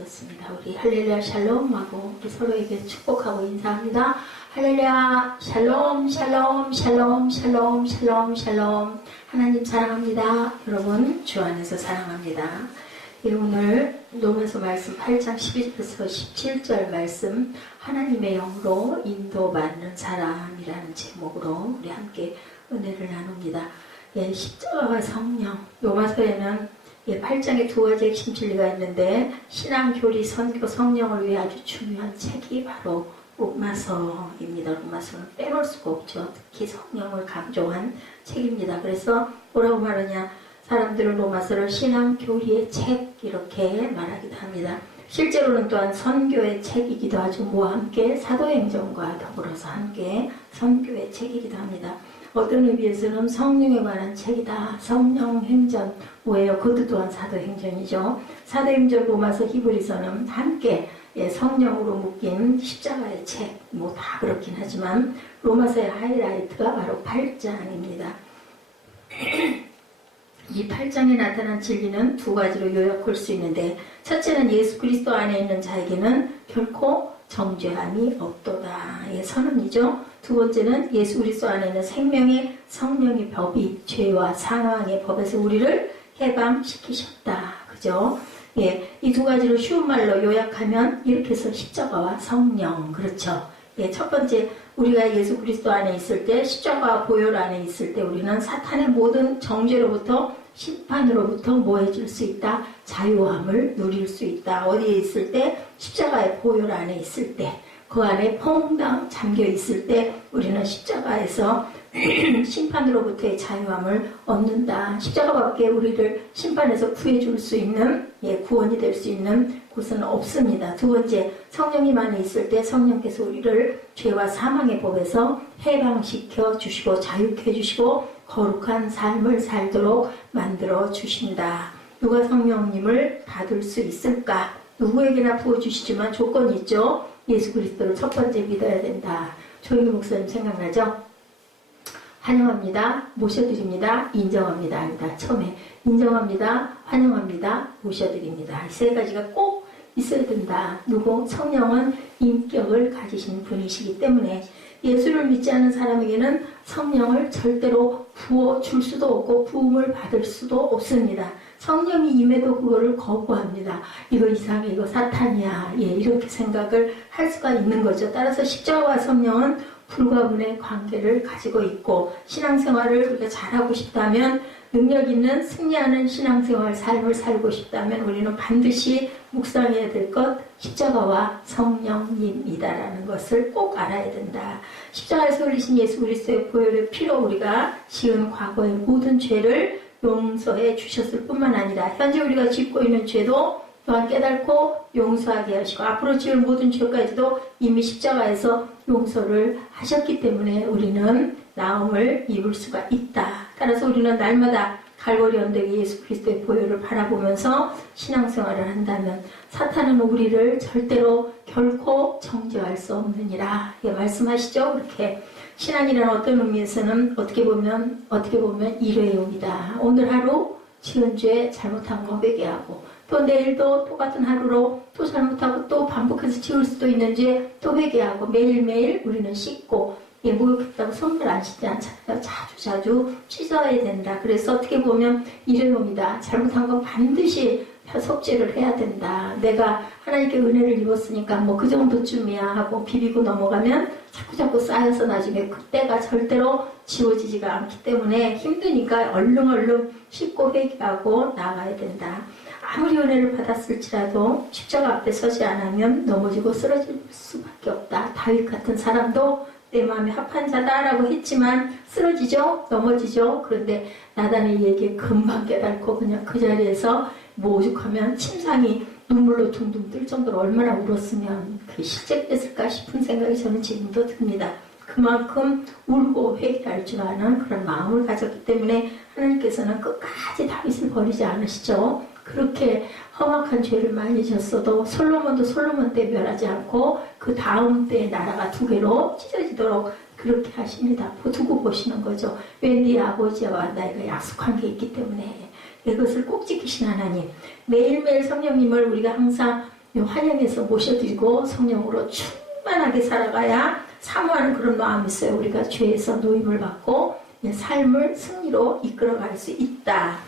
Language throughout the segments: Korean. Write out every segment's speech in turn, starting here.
있었습니다. 우리 할렐루야 샬롬 하고 우리 서로에게 축복하고 인사합니다. 할렐루야 샬롬 샬롬 샬롬 샬롬 샬롬 샬롬. 하나님 사랑합니다. 여러분 주 안에서 사랑합니다. 오늘 로마서 말씀 8장 12절에서 17절 말씀, 하나님의 영으로 인도받는 사람이라는 제목으로 우리 함께 은혜를 나눕니다. 십자가와 성령, 로마서에는 8장에 두 가지 핵심 진리가 있는데, 신앙, 교리, 선교, 성령을 위해 아주 중요한 책이 바로 로마서입니다. 로마서는 빼놓을 수가 없죠. 특히 성령을 강조한 책입니다. 그래서 뭐라고 말하냐, 사람들은 로마서를 신앙, 교리의 책 이렇게 말하기도 합니다. 실제로는 또한 선교의 책이기도 하죠. 뭐와 함께? 사도행전과 더불어서 함께 선교의 책이기도 합니다. 어떤 의미에서는 성령에 관한 책이다. 성령행전 뭐예요? 그것도 또한 사도행전이죠. 사도행전, 로마서, 히브리서는 함께 성령으로 묶인 십자가의 책, 뭐 다 그렇긴 하지만 로마서의 하이라이트가 바로 8장입니다. 이 8장에 나타난 진리는 두 가지로 요약할 수 있는데, 첫째는 예수 그리스도 안에 있는 자에게는 결코 정죄함이 없도다. 선언이죠. 두 번째는 예수 그리스도 안에 있는 생명의 성령의 법이 죄와 사망의 법에서 우리를 해방시키셨다. 그죠? 이 두 가지로 쉬운 말로 요약하면 이렇게 해서 십자가와 성령, 그렇죠? 첫 번째, 우리가 예수 그리스도 안에 있을 때, 십자가와 보혈 안에 있을 때 우리는 사탄의 모든 정죄로부터, 심판으로부터 뭐 해줄 수 있다? 자유함을 누릴 수 있다. 어디에 있을 때? 십자가의 보혈 안에 있을 때, 그 안에 퐁당 잠겨 있을 때 우리는 십자가에서 심판으로부터의 자유함을 얻는다. 십자가밖에 우리를 심판에서 구해줄 수 있는, 구원이 될 수 있는 곳은 없습니다. 두 번째, 성령님 안에 있을 때 성령께서 우리를 죄와 사망의 법에서 해방시켜 주시고 자유케 해주시고 거룩한 삶을 살도록 만들어 주신다. 누가 성령님을 받을 수 있을까? 누구에게나 부어주시지만 조건이 있죠. 예수 그리스도를 첫 번째 믿어야 된다. 조영희 목사님 생각나죠? 환영합니다. 모셔드립니다. 인정합니다. 아니다. 처음에 인정합니다. 환영합니다. 모셔드립니다. 이 세 가지가 꼭 있어야 된다. 누구? 성령은 인격을 가지신 분이시기 때문에 예수를 믿지 않은 사람에게는 성령을 절대로 부어줄 수도 없고 부음을 받을 수도 없습니다. 성령이 임해도 그거를 거부합니다. 이거 이상해, 이거 사탄이야, 이렇게 생각을 할 수가 있는 거죠. 따라서 십자가와 성령은 불가분의 관계를 가지고 있고, 신앙생활을 우리가 잘하고 싶다면, 능력 있는 승리하는 신앙생활 삶을 살고 싶다면 우리는 반드시 묵상해야 될 것, 십자가와 성령님이다라는 것을 꼭 알아야 된다. 십자가에서 흘리신 예수 그리스도의 보혈의 피로 우리가 지은 과거의 모든 죄를 용서해 주셨을 뿐만 아니라 현재 우리가 짓고 있는 죄도 또한 깨닫고 용서하게 하시고 앞으로 지을 모든 죄까지도 이미 십자가에서 용서를 하셨기 때문에 우리는 나음을 입을 수가 있다. 따라서 우리는 날마다 갈보리 언덕에 예수 그리스도의 보혈을 바라보면서 신앙생활을 한다면 사탄은 우리를 절대로 결코 정죄할 수 없느니라. 말씀하시죠. 그렇게 신앙이라는 어떤 의미에서는 어떻게 보면 일회용이다. 오늘 하루 지은 죄 잘못한 거 회개하고, 또 내일도 똑같은 하루로 또 잘못하고 또 반복해서 지을 수도 있는 죄 또 회개하고, 매일매일 우리는 씻고, 목욕했다고 손을 안 씻지 않잖아요. 자주 씻어야 된다. 그래서 어떻게 보면 일회용이다. 잘못한 건 반드시 속죄를 해야 된다. 내가 하나님께 은혜를 입었으니까 뭐 그 정도쯤이야 하고 비비고 넘어가면 자꾸 쌓여서 나중에 그때가 절대로 지워지지가 않기 때문에 힘드니까 얼른 씻고 회개하고 나가야 된다. 아무리 은혜를 받았을지라도 십자가 앞에 서지 않으면 넘어지고 쓰러질 수밖에 없다. 다윗 같은 사람도 내 마음에 합한 자다라고 했지만 쓰러지죠? 넘어지죠? 그런데 나단의 얘기에 금방 깨닫고 그냥 그 자리에서 오죽하면 침상이 눈물로 둥둥 뜰 정도로 얼마나 울었으면 그게 실제됐을까 싶은 생각이 저는 지금도 듭니다. 그만큼 울고 회개할 줄 아는 그런 마음을 가졌기 때문에 하나님께서는 끝까지 다윗을 버리지 않으시죠. 그렇게 험악한 죄를 많이 졌어도 솔로몬도 솔로몬 때 멸하지 않고 그 다음 때의 나라가 두 개로 찢어지도록 그렇게 하십니다. 두고 보시는 거죠. 왜 네 아버지와 나이가 약속한 게 있기 때문에 이것을 꼭 지키신 하나님. 매일매일 성령님을 우리가 항상 환영해서 모셔드리고 성령으로 충만하게 살아가야 사모하는 그런 마음이 있어요. 우리가 죄에서 노임을 받고 삶을 승리로 이끌어갈 수 있다.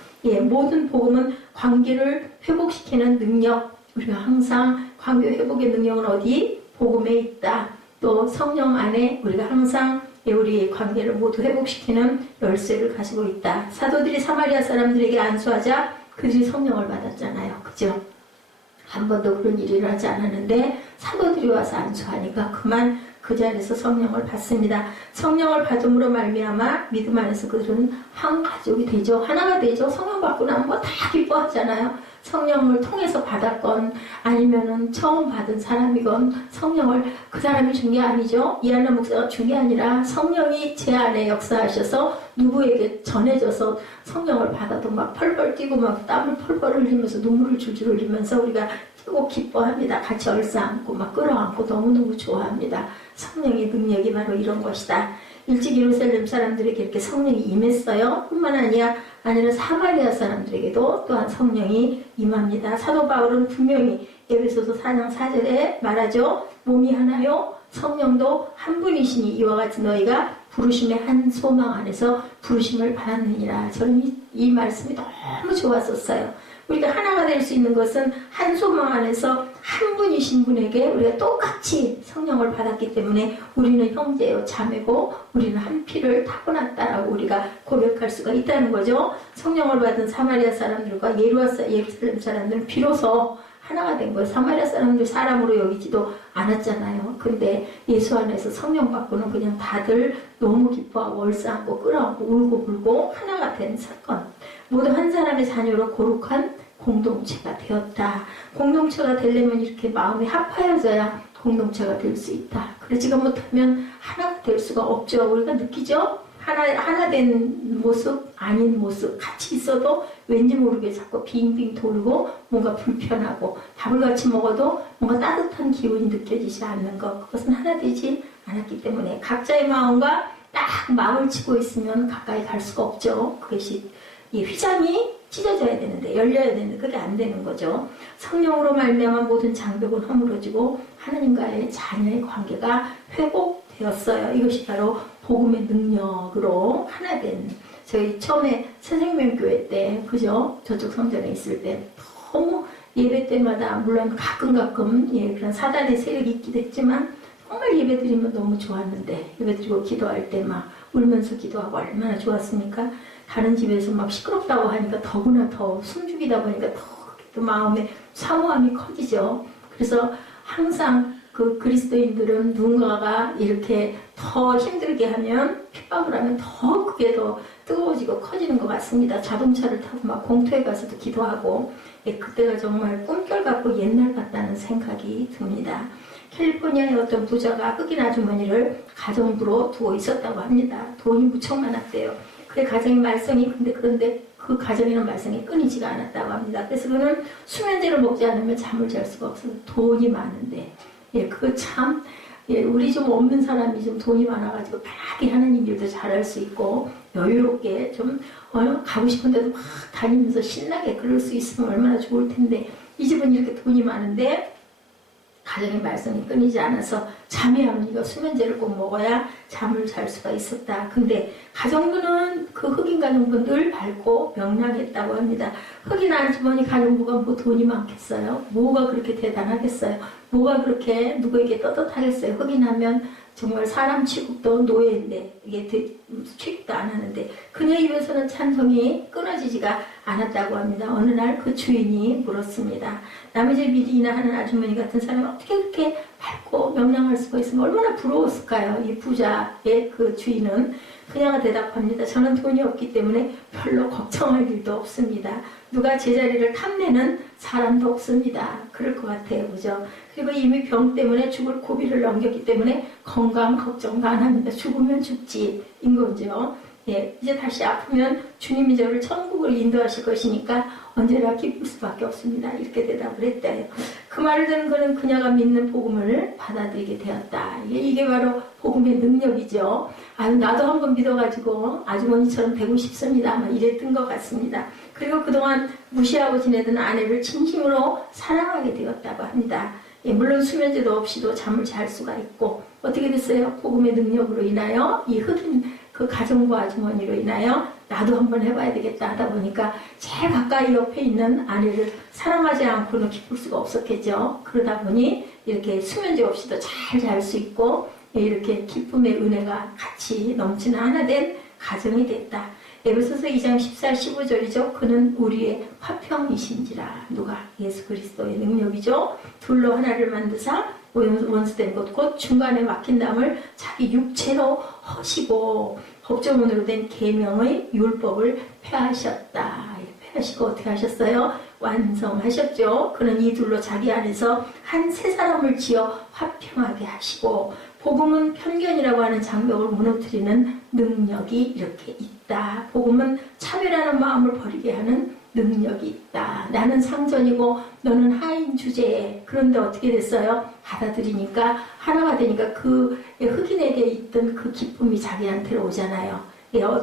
모든 복음은 관계를 회복시키는 능력, 우리가 항상 관계 회복의 능력은 어디? 복음에 있다. 또 성령 안에 우리가 항상 우리의 관계를 모두 회복시키는 열쇠를 가지고 있다. 사도들이 사마리아 사람들에게 안수하자 그들이 성령을 받았잖아요. 그죠? 한 번도 그런 일이 일어나지 않았는데 사도들이 와서 안수하니까 그만 그 자리에서 성령을 받습니다. 성령을 받음으로 말미암아 믿음 안에서 그들은 한 가족이 되죠. 하나가 되죠. 성령 받고 나면 뭐 다 기뻐하잖아요. 성령을 통해서 받았건 아니면은 처음 받은 사람이건 성령을 그 사람이 준 게 아니죠. 이하나 목사가 준 게 아니라 성령이 제 안에 역사하셔서 누구에게 전해져서 성령을 받아도 막 펄펄 뛰고 막 땀을 펄펄 흘리면서 눈물을 줄줄 흘리면서 우리가 꼭 기뻐합니다. 같이 얼싸안고 막 끌어안고 너무너무 좋아합니다. 성령의 능력이 바로 이런 것이다. 일찍 예루살렘 사람들에게 이렇게 성령이 임했어요. 뿐만 아니라 사마리아 사람들에게도 또한 성령이 임합니다. 사도 바울은 분명히 에베소서 4장 4절에 말하죠. 몸이 하나요 성령도 한 분이시니 이와 같이 너희가 부르심의 한 소망 안에서 부르심을 받았느니라. 저는 이 말씀이 너무 좋았었어요. 우리가 하나가 될 수 있는 것은 한 소망 안에서 한 분이신 분에게 우리가 똑같이 성령을 받았기 때문에 우리는 형제요 자매고 우리는 한 피를 타고났다라고 우리가 고백할 수가 있다는 거죠. 성령을 받은 사마리아 사람들과 예루살렘 사람들은 비로소 하나가 된 거예요. 사마리아 사람들 사람으로 여기지도 않았잖아요. 근데 예수 안에서 성령 받고는 그냥 다들 너무 기뻐하고 얼싸안고 끌어안고 울고 불고 하나가 된 사건. 모두 한 사람의 자녀로 거룩한 공동체가 되었다. 공동체가 되려면 이렇게 마음이 합하여져야 공동체가 될 수 있다. 그러지가 못하면 하나가 될 수가 없죠. 우리가 느끼죠? 하나 된 모습, 아닌 모습, 같이 있어도 왠지 모르게 자꾸 빙빙 돌고 뭔가 불편하고 밥을 같이 먹어도 뭔가 따뜻한 기운이 느껴지지 않는 것. 그것은 하나 되지 않았기 때문에 각자의 마음과 딱 마음을 치고 있으면 가까이 갈 수가 없죠. 그것이 이 휘장이 찢어져야 되는데 열려야 되는데 그게 안 되는 거죠. 성령으로 말미암아 모든 장벽은 허물어지고 하나님과의 자녀의 관계가 회복되었어요. 이것이 바로 복음의 능력으로 하나 된 저희 처음에 새생명교회 때 그죠? 저쪽 성전에 있을 때 너무 예배 때마다 물론 가끔 그런 사단의 세력이 있기도 했지만 정말 예배 드리면 너무 좋았는데 예배 드리고 기도할 때 막 울면서 기도하고 얼마나 좋았습니까? 다른 집에서 막 시끄럽다고 하니까 더구나 더 숨죽이다 보니까 더 마음에 사모함이 커지죠. 그래서 항상 그 그리스도인들은 누군가가 이렇게 더 힘들게 하면 핍박을 하면 더 그게 더 뜨거워지고 커지는 것 같습니다. 자동차를 타고 막 공터에 가서도 기도하고 그때가 정말 꿈결 같고 옛날 같다는 생각이 듭니다. 캘리포니아의 어떤 부자가 흑인 아주머니를 가정부로 두고 있었다고 합니다. 돈이 무척 많았대요. 그의 가정의 말썽이 그런데 그 가정에는 말썽이 끊이지가 않았다고 합니다. 그래서 그는 수면제를 먹지 않으면 잠을 잘 수가 없어서 돈이 많은데 그거 참 우리 좀 없는 사람이 좀 돈이 많아가지고 편하게 하는 일도 잘할 수 있고 여유롭게 좀 가고 싶은 데도 막 다니면서 신나게 그럴 수 있으면 얼마나 좋을 텐데 이 집은 이렇게 돈이 많은데 가정의 말썽이 끊이지 않아서 잠이 안 오니까 수면제를 꼭 먹어야 잠을 잘 수가 있었다. 근데 가정부는 그 흑인 가정부 늘 밝고 명랑했다고 합니다. 흑인 아주머니 가정부가 뭐 돈이 많겠어요? 뭐가 그렇게 대단하겠어요? 뭐가 그렇게 누구에게 떳떳하겠어요? 흑인 하면 정말 사람 취급도 노예인데 이게 취급도 안 하는데 그녀의 입에서는 찬송이 끊어지지가 않았다고 합니다. 어느 날 그 주인이 물었습니다. 남의 집 일이나 하는 아주머니 같은 사람이 어떻게 그렇게 밝고 명랑할 수가 있으면 얼마나 부러웠을까요? 이 부자의 그 주인은 그녀가 대답합니다. 저는 돈이 없기 때문에 별로 걱정할 일도 없습니다. 누가 제 자리를 탐내는 사람도 없습니다. 그럴 것 같아요. 그죠? 그리고 이미 병 때문에 죽을 고비를 넘겼기 때문에 건강 걱정도 안 합니다. 죽으면 죽지 인 거죠. 예, 이제 다시 아프면 주님이 저를 천국으로 인도하실 것이니까 언제나 기쁠 수밖에 없습니다. 이렇게 대답을 했대요. 그 말을 듣는 거는 그녀가 믿는 복음을 받아들이게 되었다. 이게 바로 복음의 능력이죠. 아유, 나도 한번 믿어가지고 아주머니처럼 되고 싶습니다. 막 이랬던 것 같습니다. 그리고 그동안 무시하고 지내던 아내를 진심으로 사랑하게 되었다고 합니다. 예, 물론 수면제도 없이도 잠을 잘 수가 있고, 어떻게 됐어요? 복음의 능력으로 인하여 이 흑인 그 가정부 아주머니로 인하여 나도 한번 해봐야 되겠다 하다 보니까 제일 가까이 옆에 있는 아내를 사랑하지 않고는 기쁠 수가 없었겠죠. 그러다 보니 이렇게 수면제 없이도 잘 잘 수 있고 이렇게 기쁨의 은혜가 같이 넘치는 하나 된 가정이 됐다. 에베소서 2장 14, 15절이죠. 그는 우리의 화평이신지라. 누가? 예수 그리스도의 능력이죠. 둘로 하나를 만드사 원수된 것 곧 중간에 막힌 담을 자기 육체로 허시고 법조문으로 된 계명의 율법을 폐하셨다. 폐하시고 어떻게 하셨어요? 완성하셨죠. 그는 이 둘로 자기 안에서 한 세 사람을 지어 화평하게 하시고 복음은 편견이라고 하는 장벽을 무너뜨리는 능력이 이렇게 있다. 복음은 차별하는 마음을 버리게 하는 능력이 있다. 나는 상전이고 너는 하인 주제에. 그런데 어떻게 됐어요? 받아들이니까 하나가 되니까 그 흑인에게 있던 그 기쁨이 자기한테로 오잖아요.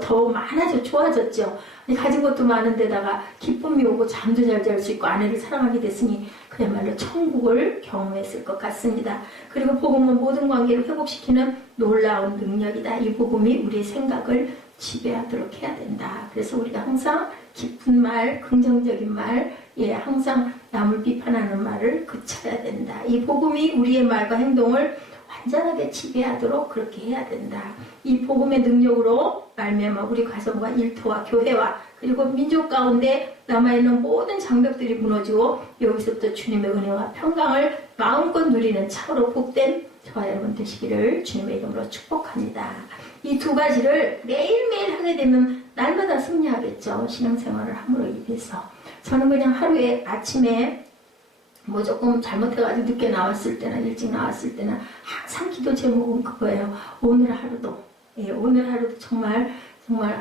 더 많아져 좋아졌죠. 가진 것도 많은데다가 기쁨이 오고 잠도 잘 잘 수 있고 아내를 사랑하게 됐으니 그야말로 천국을 경험했을 것 같습니다. 그리고 복음은 모든 관계를 회복시키는 놀라운 능력이다. 이 복음이 우리의 생각을 지배하도록 해야 된다. 그래서 우리가 항상 기쁜 말, 긍정적인 말, 항상 남을 비판하는 말을 그쳐야 된다. 이 복음이 우리의 말과 행동을 완전하게 지배하도록 그렇게 해야 된다. 이 복음의 능력으로 말미암아 우리 가정과 일터와 교회와 그리고 민족 가운데 남아있는 모든 장벽들이 무너지고 여기서부터 주님의 은혜와 평강을 마음껏 누리는 참으로 복된 저와 여러분 되시기를 주님의 이름으로 축복합니다. 이 두 가지를 매일매일 하게 되면 날마다 승리하겠죠. 신앙생활을 함으로 인해서. 저는 그냥 하루에 아침에 뭐 조금 잘못해가지고 늦게 나왔을 때나 일찍 나왔을 때나 항상 기도 제목은 그거예요. 오늘 하루도 정말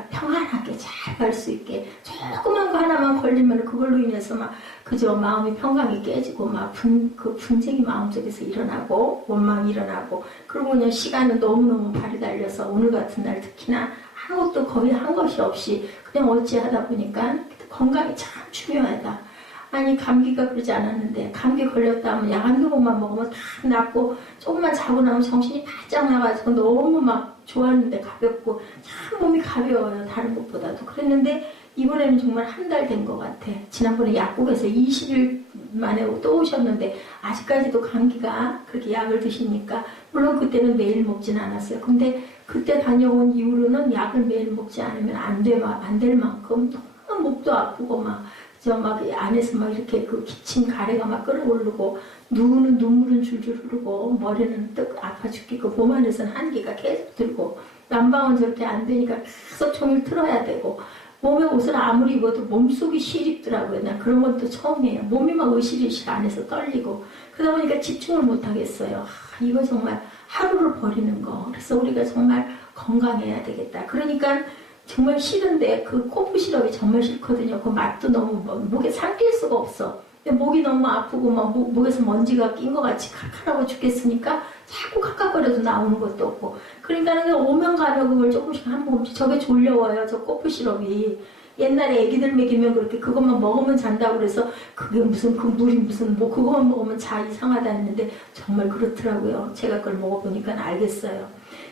평안하게 잘 갈 수 있게 조그만 거 하나만 걸리면 그걸로 인해서 막 그저 마음이 평강이 깨지고 막 그 분쟁이 마음속에서 일어나고 원망이 일어나고 그러고 그냥 시간은 너무너무 발이 달려서 오늘 같은 날 특히나 아무것도 거의 한 것이 없이 그냥 어찌하다 보니까 건강이 참 중요하다. 아니 감기가 그러지 않았는데 감기 걸렸다 하면 약 한 교복만 먹으면 다 낫고 조금만 자고 나면 정신이 바짝 나가지고 너무 막 좋았는데 가볍고 참 몸이 가벼워요. 다른 것보다도. 그랬는데 이번에는 정말 한 달 된 것 같아. 지난번에 약국에서 20일 만에 또 오셨는데 아직까지도 감기가 그렇게 약을 드시니까 물론 그때는 매일 먹진 않았어요. 근데 그때 다녀온 이후로는 약을 매일 먹지 않으면 안 될 만큼 너무 목도 아프고 막 안에서 막 이렇게 그 기침 가래가 막 끓어오르고 눈물은 줄줄 흐르고 머리는 뜨 아파 죽겠고 몸 안에서는 한기가 계속 들고 난방은 저렇게 안 되니까 계속 종일 틀어야 되고 몸에 옷을 아무리 입어도 몸속이 시립더라고요. 난 그런 건 또 처음이에요. 몸이 막 으실으실 안에서 떨리고 그러다 보니까 집중을 못 하겠어요. 이거 정말 하루를 버리는 거. 그래서 우리가 정말 건강해야 되겠다. 그러니까 정말 싫은데 그 코프 시럽이 정말 싫거든요. 그 맛도 너무 목에 삼킬 수가 없어. 목이 너무 아프고 막 목에서 먼지가 낀 것 같이 칼칼하고 죽겠으니까 자꾸 칵칵거려도 나오는 것도 없고. 그러니까 오면 가면 그걸 조금씩 한 모금씩 저게 졸려워요. 저 코프 시럽이. 옛날에 애기들 먹이면 그렇게 그것만 먹으면 잔다고 그래서 그게 무슨 그 물이 무슨 뭐 그것만 먹으면 자 이상하다 했는데 정말 그렇더라고요. 제가 그걸 먹어보니까 알겠어요.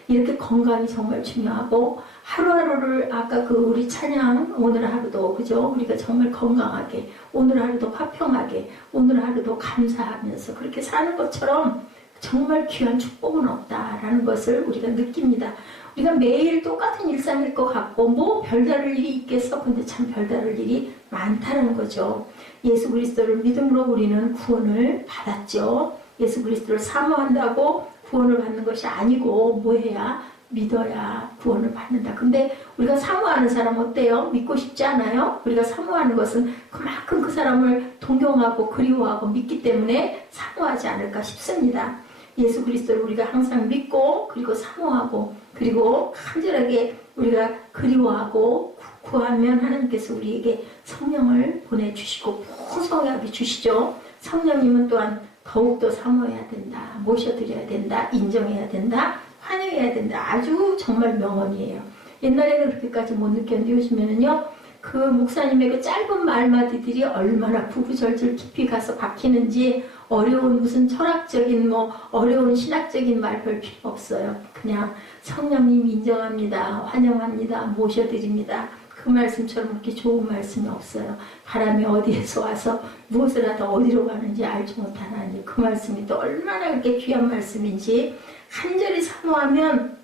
이렇게 건강이 정말 중요하고 하루하루를 아까 그 우리 찬양 오늘 하루도 그죠? 우리가 정말 건강하게 오늘 하루도 화평하게 오늘 하루도 감사하면서 그렇게 사는 것처럼 정말 귀한 축복은 없다라는 것을 우리가 느낍니다. 우리가 매일 똑같은 일상일 것 같고 뭐 별다를 일이 있겠어? 근데 참 별다를 일이 많다는 거죠. 예수 그리스도를 믿음으로 우리는 구원을 받았죠. 예수 그리스도를 사모한다고 구원을 받는 것이 아니고 뭐 해야? 믿어야 구원을 받는다. 근데 우리가 사모하는 사람 어때요? 믿고 싶지 않아요? 우리가 사모하는 것은 그만큼 그 사람을 동경하고 그리워하고 믿기 때문에 사모하지 않을까 싶습니다. 예수 그리스도를 우리가 항상 믿고 그리고 사모하고 그리고 간절하게 우리가 그리워하고 구하면 하나님께서 우리에게 성령을 보내주시고 풍성하게 주시죠. 성령님은 또한 더욱더 사모해야 된다. 모셔드려야 된다. 인정해야 된다. 환영해야 된다. 아주 정말 명언이에요. 옛날에는 그렇게까지 못 느꼈는데 요즘에는요. 그 목사님의 그 짧은 말마디들이 얼마나 구구절절 깊이 가서 박히는지 어려운 무슨 철학적인 어려운 신학적인 말 별 필요 없어요. 그냥 성령님 인정합니다. 환영합니다. 모셔드립니다. 그 말씀처럼 그렇게 좋은 말씀이 없어요. 바람이 어디에서 와서 무엇을 하다 어디로 가는지 알지 못하나니 그 말씀이 또 얼마나 그렇게 귀한 말씀인지 간절히 사모하면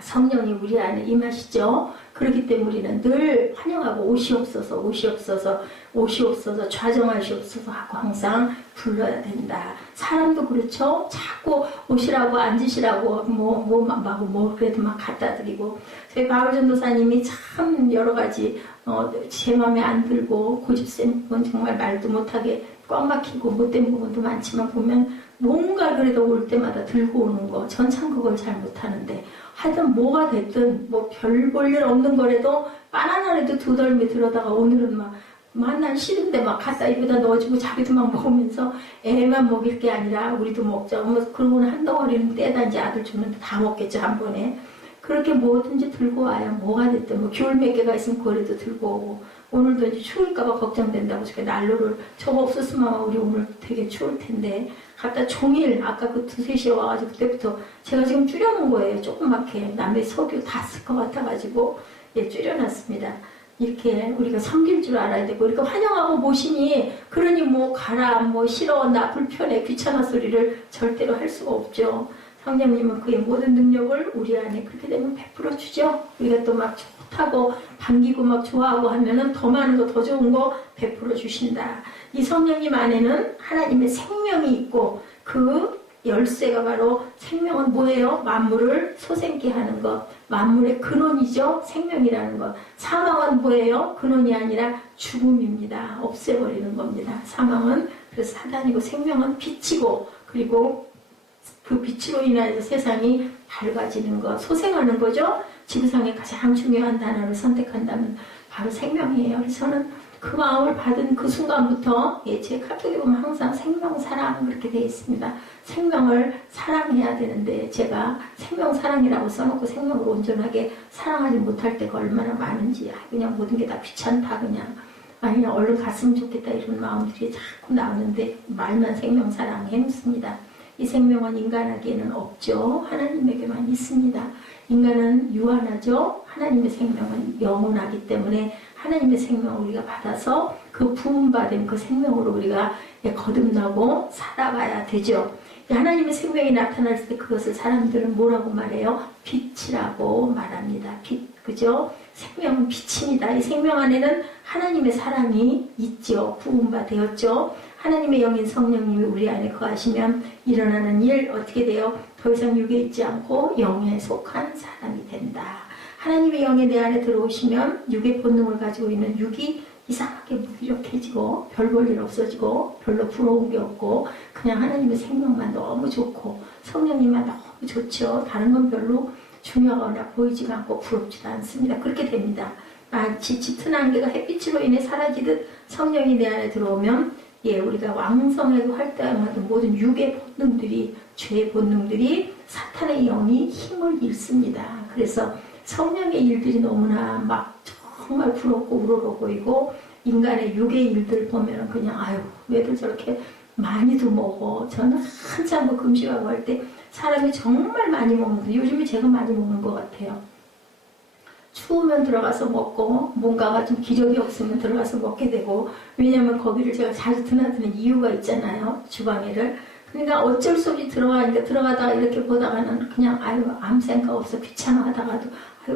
성령이 우리 안에 임하시죠. 그렇기 때문에 우리는 늘 환영하고 오시옵소서 오시옵소서 오시옵소서 좌정하시옵소서 하고 항상 불러야 된다. 사람도 그렇죠. 자꾸 오시라고 앉으시라고 그래도 막 갖다 드리고 저희 바울 전도사님이 참 여러 가지 제 마음에 안 들고 고집센 건 정말 말도 못하게 꽉 막히고 못된 부분도 많지만 보면 뭔가 그래도 올 때마다 들고 오는 거 전 참 그걸 잘 못하는데 하여튼 뭐가 됐든 별 볼 일 없는 거라도 바나나라도 두 덜미 들어다가 오늘은 난 싫은데 막 갖다 입에다 넣어주고 자기도 막 먹으면서 애만 먹일 게 아니라 우리도 먹자. 그러고는 한 덩어리는 떼다 이제 아들 주면 다 먹겠죠 한 번에. 그렇게 뭐든지 들고 와야 뭐가 됐든 귤 몇 개가 있으면 그거라도 들고 오고 오늘도 이제 추울까봐 걱정된다고 저렇게 난로를 저거 없었으면 우리 오늘 되게 추울 텐데 갖다 종일 아까 그 2-3시에 와가지고 그때부터 제가 지금 줄여놓은 거예요. 조그맣게 남의 석유 다 쓸 것 같아가지고 줄여놨습니다. 이렇게 우리가 섬길 줄 알아야 되고 이렇게 환영하고 모시니 그러니 가라 싫어 나 불편해 귀찮아 소리를 절대로 할 수가 없죠. 성령님은 그의 모든 능력을 우리 안에 그렇게 되면 베풀어 주죠. 우리가 또 막 좋다고 반기고 막 좋아하고 하면은 더 많은 거 더 좋은 거 베풀어 주신다. 이 성령님 안에는 하나님의 생명이 있고 그 열쇠가 바로 생명은 뭐예요? 만물을 소생케 하는 것. 만물의 근원이죠. 생명이라는 것. 사망은 뭐예요? 근원이 아니라 죽음입니다. 없애버리는 겁니다. 사망은 그래서 사단이고 생명은 빛이고 그리고 그 빛으로 인하여서 세상이 밝아지는 것, 소생하는 거죠. 지구상의 가장 중요한 단어를 선택한다면 바로 생명이에요. 그래서 저는 그 마음을 받은 그 순간부터 제 카톡에 보면 항상 생명 사랑 그렇게 되어 있습니다. 생명을 사랑해야 되는데 제가 생명 사랑이라고 써놓고 생명을 온전하게 사랑하지 못할 때가 얼마나 많은지 그냥 모든 게 다 귀찮다 그냥 그냥 얼른 갔으면 좋겠다 이런 마음들이 자꾸 나오는데 말만 생명 사랑 해놓습니다. 이 생명은 인간에게는 없죠. 하나님에게만 있습니다. 인간은 유한하죠. 하나님의 생명은 영원하기 때문에 하나님의 생명을 우리가 받아서 그 부음받은 그 생명으로 우리가 거듭나고 살아가야 되죠. 하나님의 생명이 나타났을 때 그것을 사람들은 뭐라고 말해요? 빛이라고 말합니다. 빛, 그죠? 생명은 빛입니다. 이 생명 안에는 하나님의 사랑이 있죠. 부음바 되었죠. 하나님의 영인 성령님이 우리 안에 거하시면 일어나는 일 어떻게 돼요? 더 이상 육에 있지 않고 영에 속한 사람이 된다. 하나님의 영이 내 안에 들어오시면 육의 본능을 가지고 있는 육이 이상하게 무기력해지고 별 볼 일 없어지고 별로 부러운 게 없고 그냥 하나님의 생명만 너무 좋고 성령님만 너무 좋죠. 다른 건 별로 중요하거나 보이지가 않고 부럽지도 않습니다. 그렇게 됩니다. 마치 짙은 안개가 햇빛으로 인해 사라지듯 성령이 내 안에 들어오면 우리가 왕성하게 활동하는 모든 육의 본능들이 죄의 본능들이 사탄의 영이 힘을 잃습니다. 그래서 성령의 일들이 너무나 막 정말 부럽고 우러러 보이고 인간의 육의 일들 보면 그냥 왜들 저렇게 많이도 먹어. 저는 한참 금식하고 할 때 사람이 정말 많이 먹는데 요즘에 제가 많이 먹는 것 같아요. 추우면 들어가서 먹고 뭔가가 좀 기력이 없으면 들어가서 먹게 되고 왜냐면 거기를 제가 자주 드나드는 이유가 있잖아요. 주방에를. 그러니까 어쩔 수 없이 들어가니까 들어가다가 이렇게 보다가는 그냥 아무 생각 없어 귀찮아 하다가도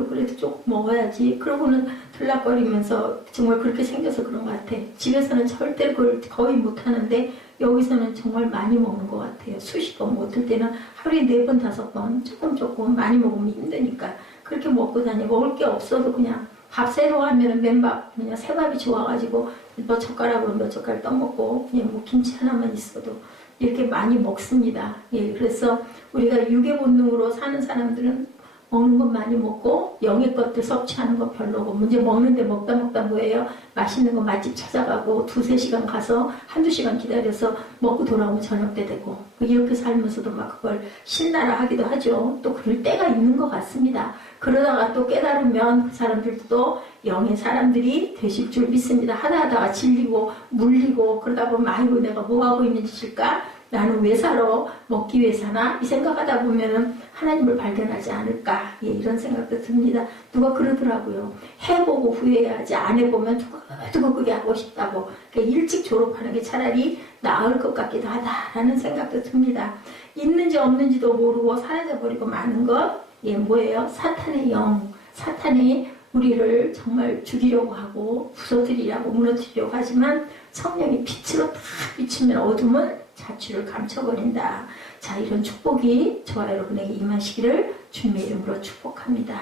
그래도 조금 먹어야지. 그러고는 들락거리면서 정말 그렇게 생겨서 그런 것 같아. 집에서는 절대 그걸 거의 못하는데 여기서는 정말 많이 먹는 것 같아요. 수시번 어떨 때는 하루에 4번 5번 조금 많이 먹으면 힘드니까 그렇게 먹고 다니. 먹을 게 없어도 그냥 밥 새로 하면은 맨밥 그냥 새밥이 좋아가지고 몇 젓가락으로 몇 젓가락 떠먹고 그냥 김치 하나만 있어도 이렇게 많이 먹습니다. 예, 그래서 우리가 육의 본능으로 사는 사람들은 먹는 것 많이 먹고 영의 것들 섭취하는 거 별로고, 문제 먹는데 먹다 뭐예요? 맛있는 거 맛집 찾아가고 2-3시간 가서 1-2시간 기다려서 먹고 돌아오면 저녁 때 되고, 이렇게 살면서도 막 그걸 신나라 하기도 하죠. 또 그럴 때가 있는 것 같습니다. 그러다가 또 깨달으면 그 사람들도 또 영의 사람들이 되실 줄 믿습니다. 하다가 질리고 물리고 그러다 보면 아이고 내가 뭐 하고 있는 짓일까? 나는 왜 살아? 먹기 위해 사나? 이 생각하다 보면은 하나님을 발견하지 않을까? 예, 이런 생각도 듭니다. 누가 그러더라고요. 해보고 후회해야지, 안 해보면 두고 그게 하고 싶다고. 그러니까 일찍 졸업하는 게 차라리 나을 것 같기도 하다라는 생각도 듭니다. 있는지 없는지도 모르고 사라져버리고 마는 것, 예, 뭐예요? 사탄의 영, 사탄이 우리를 정말 죽이려고 하고 부서뜨리려고 무너뜨리려고 하지만 성령이 빛으로 딱 비추면 어둠은 자취를 감춰버린다. 자, 이런 축복이 저와 여러분에게 임하시기를 주님의 이름으로 축복합니다.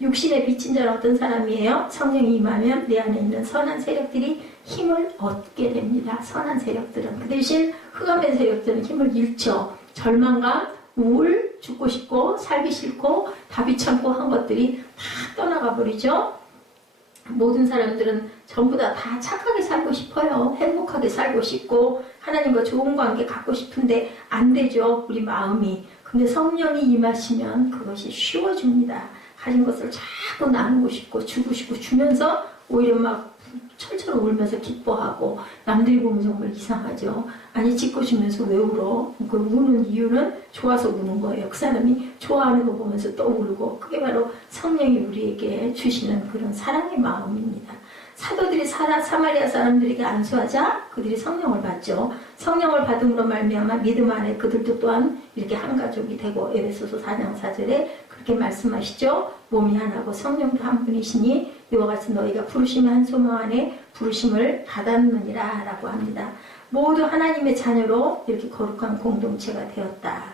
육신에 비친 자는 어떤 사람이에요? 성령이 임하면 내 안에 있는 선한 세력들이 힘을 얻게 됩니다. 선한 세력들은. 그 대신 흑암의 세력들은 힘을 잃죠. 절망감, 우울, 죽고 싶고 살기 싫고 다 비참고 한 것들이 다 떠나가 버리죠. 모든 사람들은 전부 다 착하게 살고 싶어요. 행복하게 살고 싶고 하나님과 좋은 관계 갖고 싶은데 안 되죠. 우리 마음이. 근데 성령이 임하시면 그것이 쉬워집니다. 가진 것을 자꾸 나누고 싶고 주고 싶고 주면서 오히려 막 철철 울면서 기뻐하고, 남들이 보면 정말 이상하죠. 아니 짓고 주면서 왜 울어? 그 우는 이유는 좋아서 우는 거예요. 그 사람이 좋아하는 거 보면서 또 울고, 그게 바로 성령이 우리에게 주시는 그런 사랑의 마음입니다. 사도들이 사마리아 사람들에게 안수하자 그들이 성령을 받죠. 성령을 받음으로 말미암아 믿음 안에 그들도 또한 이렇게 한 가족이 되고, 에베소서 4장 4절에 그렇게 말씀하시죠. 몸이 하나고 성령도 한 분이시니 이와 같이 너희가 부르심의 한 소망 안에 부르심을 받았느니라 라고 합니다. 모두 하나님의 자녀로 이렇게 거룩한 공동체가 되었다.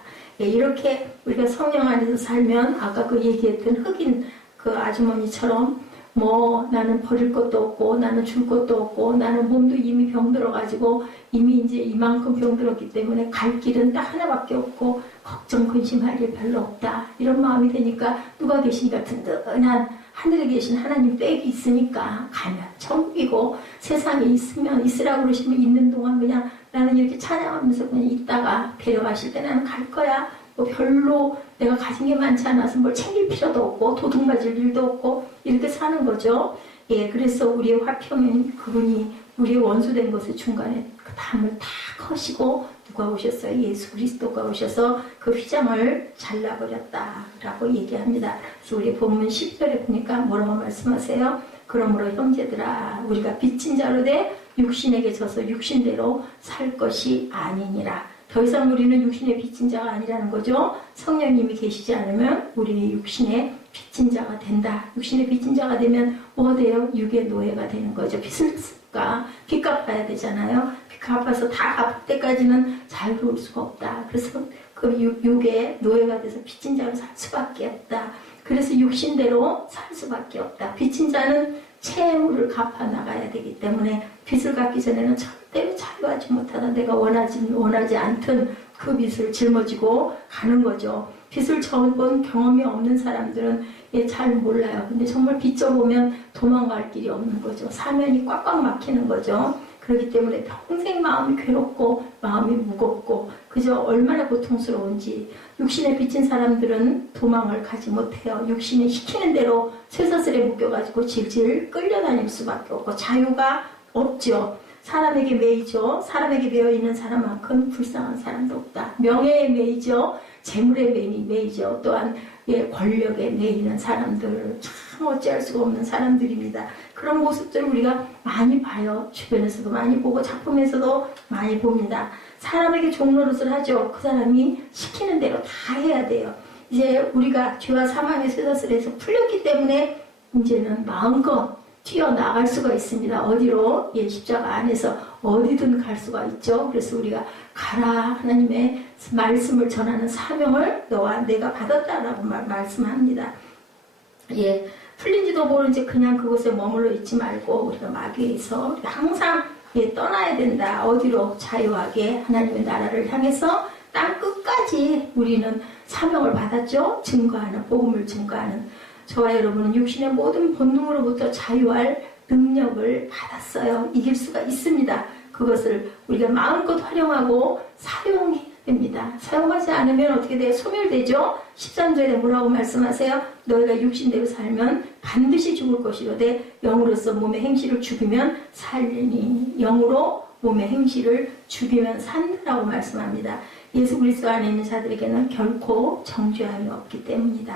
예, 이렇게 우리가 성령 안에서 살면 아까 그 얘기했던 흑인 그 아주머니처럼 뭐 나는 버릴 것도 없고 나는 줄 것도 없고 나는 몸도 이미 병들어가지고 이미 이제 이만큼 병들었기 때문에 갈 길은 딱 하나밖에 없고 걱정 근심할 일 별로 없다, 이런 마음이 되니까 누가 계시니까 든든한 하늘에 계신 하나님 백이 있으니까 가면 천국이고, 세상에 있으라고 그러시면 있는 동안 그냥 나는 이렇게 찬양하면서 그냥 있다가 데려가실 때 나는 갈 거야. 뭐 별로 내가 가진 게 많지 않아서 뭘 챙길 필요도 없고 도둑 맞을 일도 없고 이렇게 사는 거죠. 예, 그래서 우리의 화평인 그분이 우리의 원수된 것의 중간에 그 담을 다 거시고 누가 오셨어요? 예수 그리스도가 오셔서 그 휘장을 잘라버렸다라고 얘기합니다. 그래서 우리 본문 10절에 보니까 뭐라고 말씀하세요? 그러므로 형제들아 우리가 빚진 자로 돼 육신에게 져서 육신대로 살 것이 아니니라. 더 이상 우리는 육신의 빚진 자가 아니라는 거죠. 성령님이 계시지 않으면 우리는 육신의 빚진 자가 된다. 육신의 빚진 자가 되면 뭐가 돼요? 육의 노예가 되는 거죠. 빚 갚아야 되잖아요. 빚 갚아서 다 갚을 때까지는 자유로울 수가 없다. 그래서 그 육의 노예가 돼서 빚진 자로 살 수밖에 없다. 그래서 육신대로 살 수밖에 없다. 빚진 자는 채무를 갚아 나가야 되기 때문에 빚을 갚기 전에는 절대로 자유하지 못하다. 내가 원하지 않던 그 빚을 짊어지고 가는 거죠. 빚을 져본 경험이 없는 사람들은 잘 몰라요. 근데 정말 빚 져보면 도망갈 길이 없는 거죠. 사면이 꽉꽉 막히는 거죠. 그렇기 때문에 평생 마음이 괴롭고 마음이 무겁고 그저 얼마나 고통스러운지. 육신에 빚진 사람들은 도망을 가지 못해요. 육신이 시키는 대로 쇠사슬에 묶여가지고 질질 끌려다닐 수밖에 없고 자유가 없죠. 사람에게 매이죠. 사람에게 매여있는 사람만큼 불쌍한 사람도 없다. 명예에 매이죠. 재물에 매이죠. 또한 권력에 매이는 사람들, 참 어찌할 수가 없는 사람들입니다. 그런 모습들을 우리가 많이 봐요. 주변에서도 많이 보고 작품에서도 많이 봅니다. 사람에게 종노릇을 하죠. 그 사람이 시키는 대로 다 해야 돼요. 이제 우리가 죄와 사망의 쇠사슬에서 풀렸기 때문에 이제는 마음껏 튀어나갈 수가 있습니다. 어디로? 십자가 안에서 어디든 갈 수가 있죠. 그래서 우리가 가라, 하나님의 말씀을 전하는 사명을 너와 내가 받았다라고 말씀합니다. 풀린지도 모르는지 그냥 그곳에 머물러 있지 말고 우리가 마귀에서 항상 떠나야 된다. 어디로? 자유하게 하나님의 나라를 향해서 땅 끝까지 우리는 사명을 받았죠. 증거하는, 복음을 증거하는. 저와 여러분은 육신의 모든 본능으로부터 자유할 능력을 받았어요. 이길 수가 있습니다. 그것을 우리가 마음껏 활용하고 사용해야 됩니다. 사용하지 않으면 어떻게 돼요? 소멸되죠. 13절에 뭐라고 말씀하세요? 너희가 육신대로 살면 반드시 죽을 것이로되 영으로서 몸의 행실을 죽이면 살리니. 영으로 몸의 행실을 죽이면 산다라고 말씀합니다. 예수 그리스도 안에 있는 자들에게는 결코 정죄함이 없기 때문이다.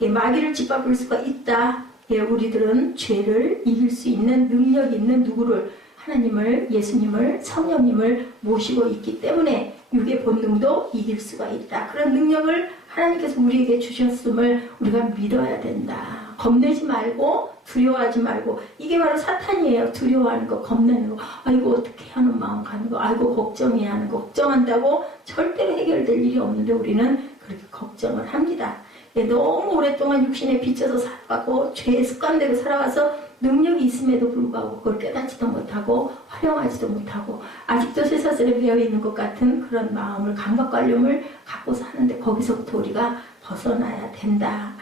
마귀를 짓밟을 수가 있다. 우리들은 죄를 이길 수 있는 능력 있는 누구를? 하나님을, 예수님을, 성령님을 모시고 있기 때문에 육의 본능도 이길 수가 있다. 그런 능력을 하나님께서 우리에게 주셨음을 우리가 믿어야 된다. 겁내지 말고 두려워하지 말고. 이게 바로 사탄이에요. 두려워하는 거, 겁내는 거, 아이고 어떻게 하는 마음 가는 거, 아이고 걱정해야 하는 거. 걱정한다고 절대로 해결될 일이 없는데 우리는 그렇게 걱정을 합니다. 너무 오랫동안 육신에 비쳐서 살아가고 죄의 습관대로 살아가서 능력이 있음에도 불구하고 그걸 깨닫지도 못하고 활용하지도 못하고 아직도 쇠사슬에 베어있는 것 같은 그런 마음을, 감각관념을 갖고 사는데 거기서부터 우리가 벗어나야 된다.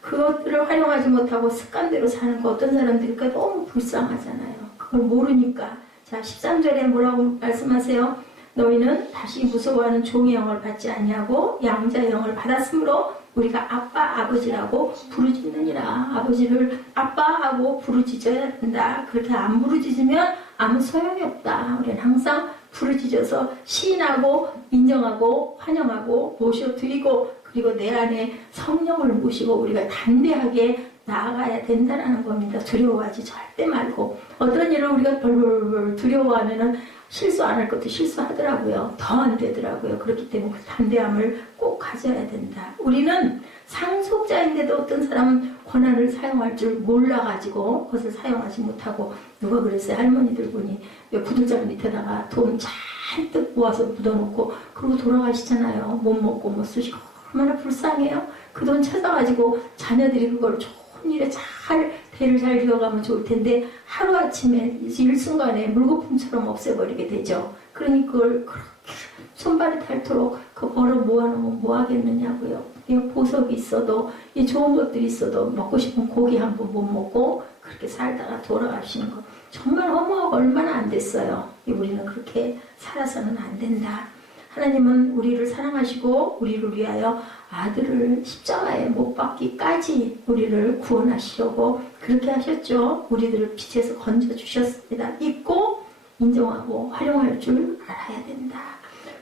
그것들을 활용하지 못하고 습관대로 사는 거 어떤 사람들일까 너무 불쌍하잖아요. 그걸 모르니까. 자, 13절에 뭐라고 말씀하세요? 너희는 다시 무서워하는 종의 영을 받지 아니하고 양자의 영을 받았으므로 우리가 아빠 아버지라고 부르짖느니라. 아버지를 아빠하고 부르짖어야 된다. 그렇게 안 부르짖으면 아무 소용이 없다. 우리는 항상 부르짖어서 시인하고 인정하고 환영하고 모셔드리고 그리고 내 안에 성령을 모시고 우리가 담대하게 나아가야 된다는 겁니다. 두려워하지 절대 말고. 어떤 일을 우리가 벌벌 두려워하면은 실수 안 할 것도 실수하더라고요. 더 안 되더라고요. 그렇기 때문에 그 담대함을 꼭 가져야 된다. 우리는 상속자인데도 어떤 사람은 권한을 사용할 줄 몰라가지고 그것을 사용하지 못하고. 누가 그랬어요? 할머니들 보니 구들장 밑에다가 돈 잔뜩 모아서 묻어놓고 그러고 돌아가시잖아요. 못 먹고 못 쓰시고. 얼마나 불쌍해요. 그 돈 찾아가지고 자녀들이 그걸 좋은 일에 잘 대를 잘 이어가면 좋을 텐데 하루아침에 일순간에 물거품처럼 없애버리게 되죠. 그러니 그걸 그렇게 손발이 닳도록 그 벌어 모아놓으면 뭐 하겠느냐고요. 보석이 있어도 이 좋은 것들이 있어도 먹고 싶은 고기 한 번 못 먹고 그렇게 살다가 돌아가시는 거 정말 허무하고 얼마나 안 됐어요. 우리는 그렇게 살아서는 안 된다. 하나님은 우리를 사랑하시고 우리를 위하여 아들을 십자가에 못 박기까지 우리를 구원하시려고 그렇게 하셨죠. 우리들을 빛에서 건져주셨습니다. 믿고 인정하고 활용할 줄 알아야 된다.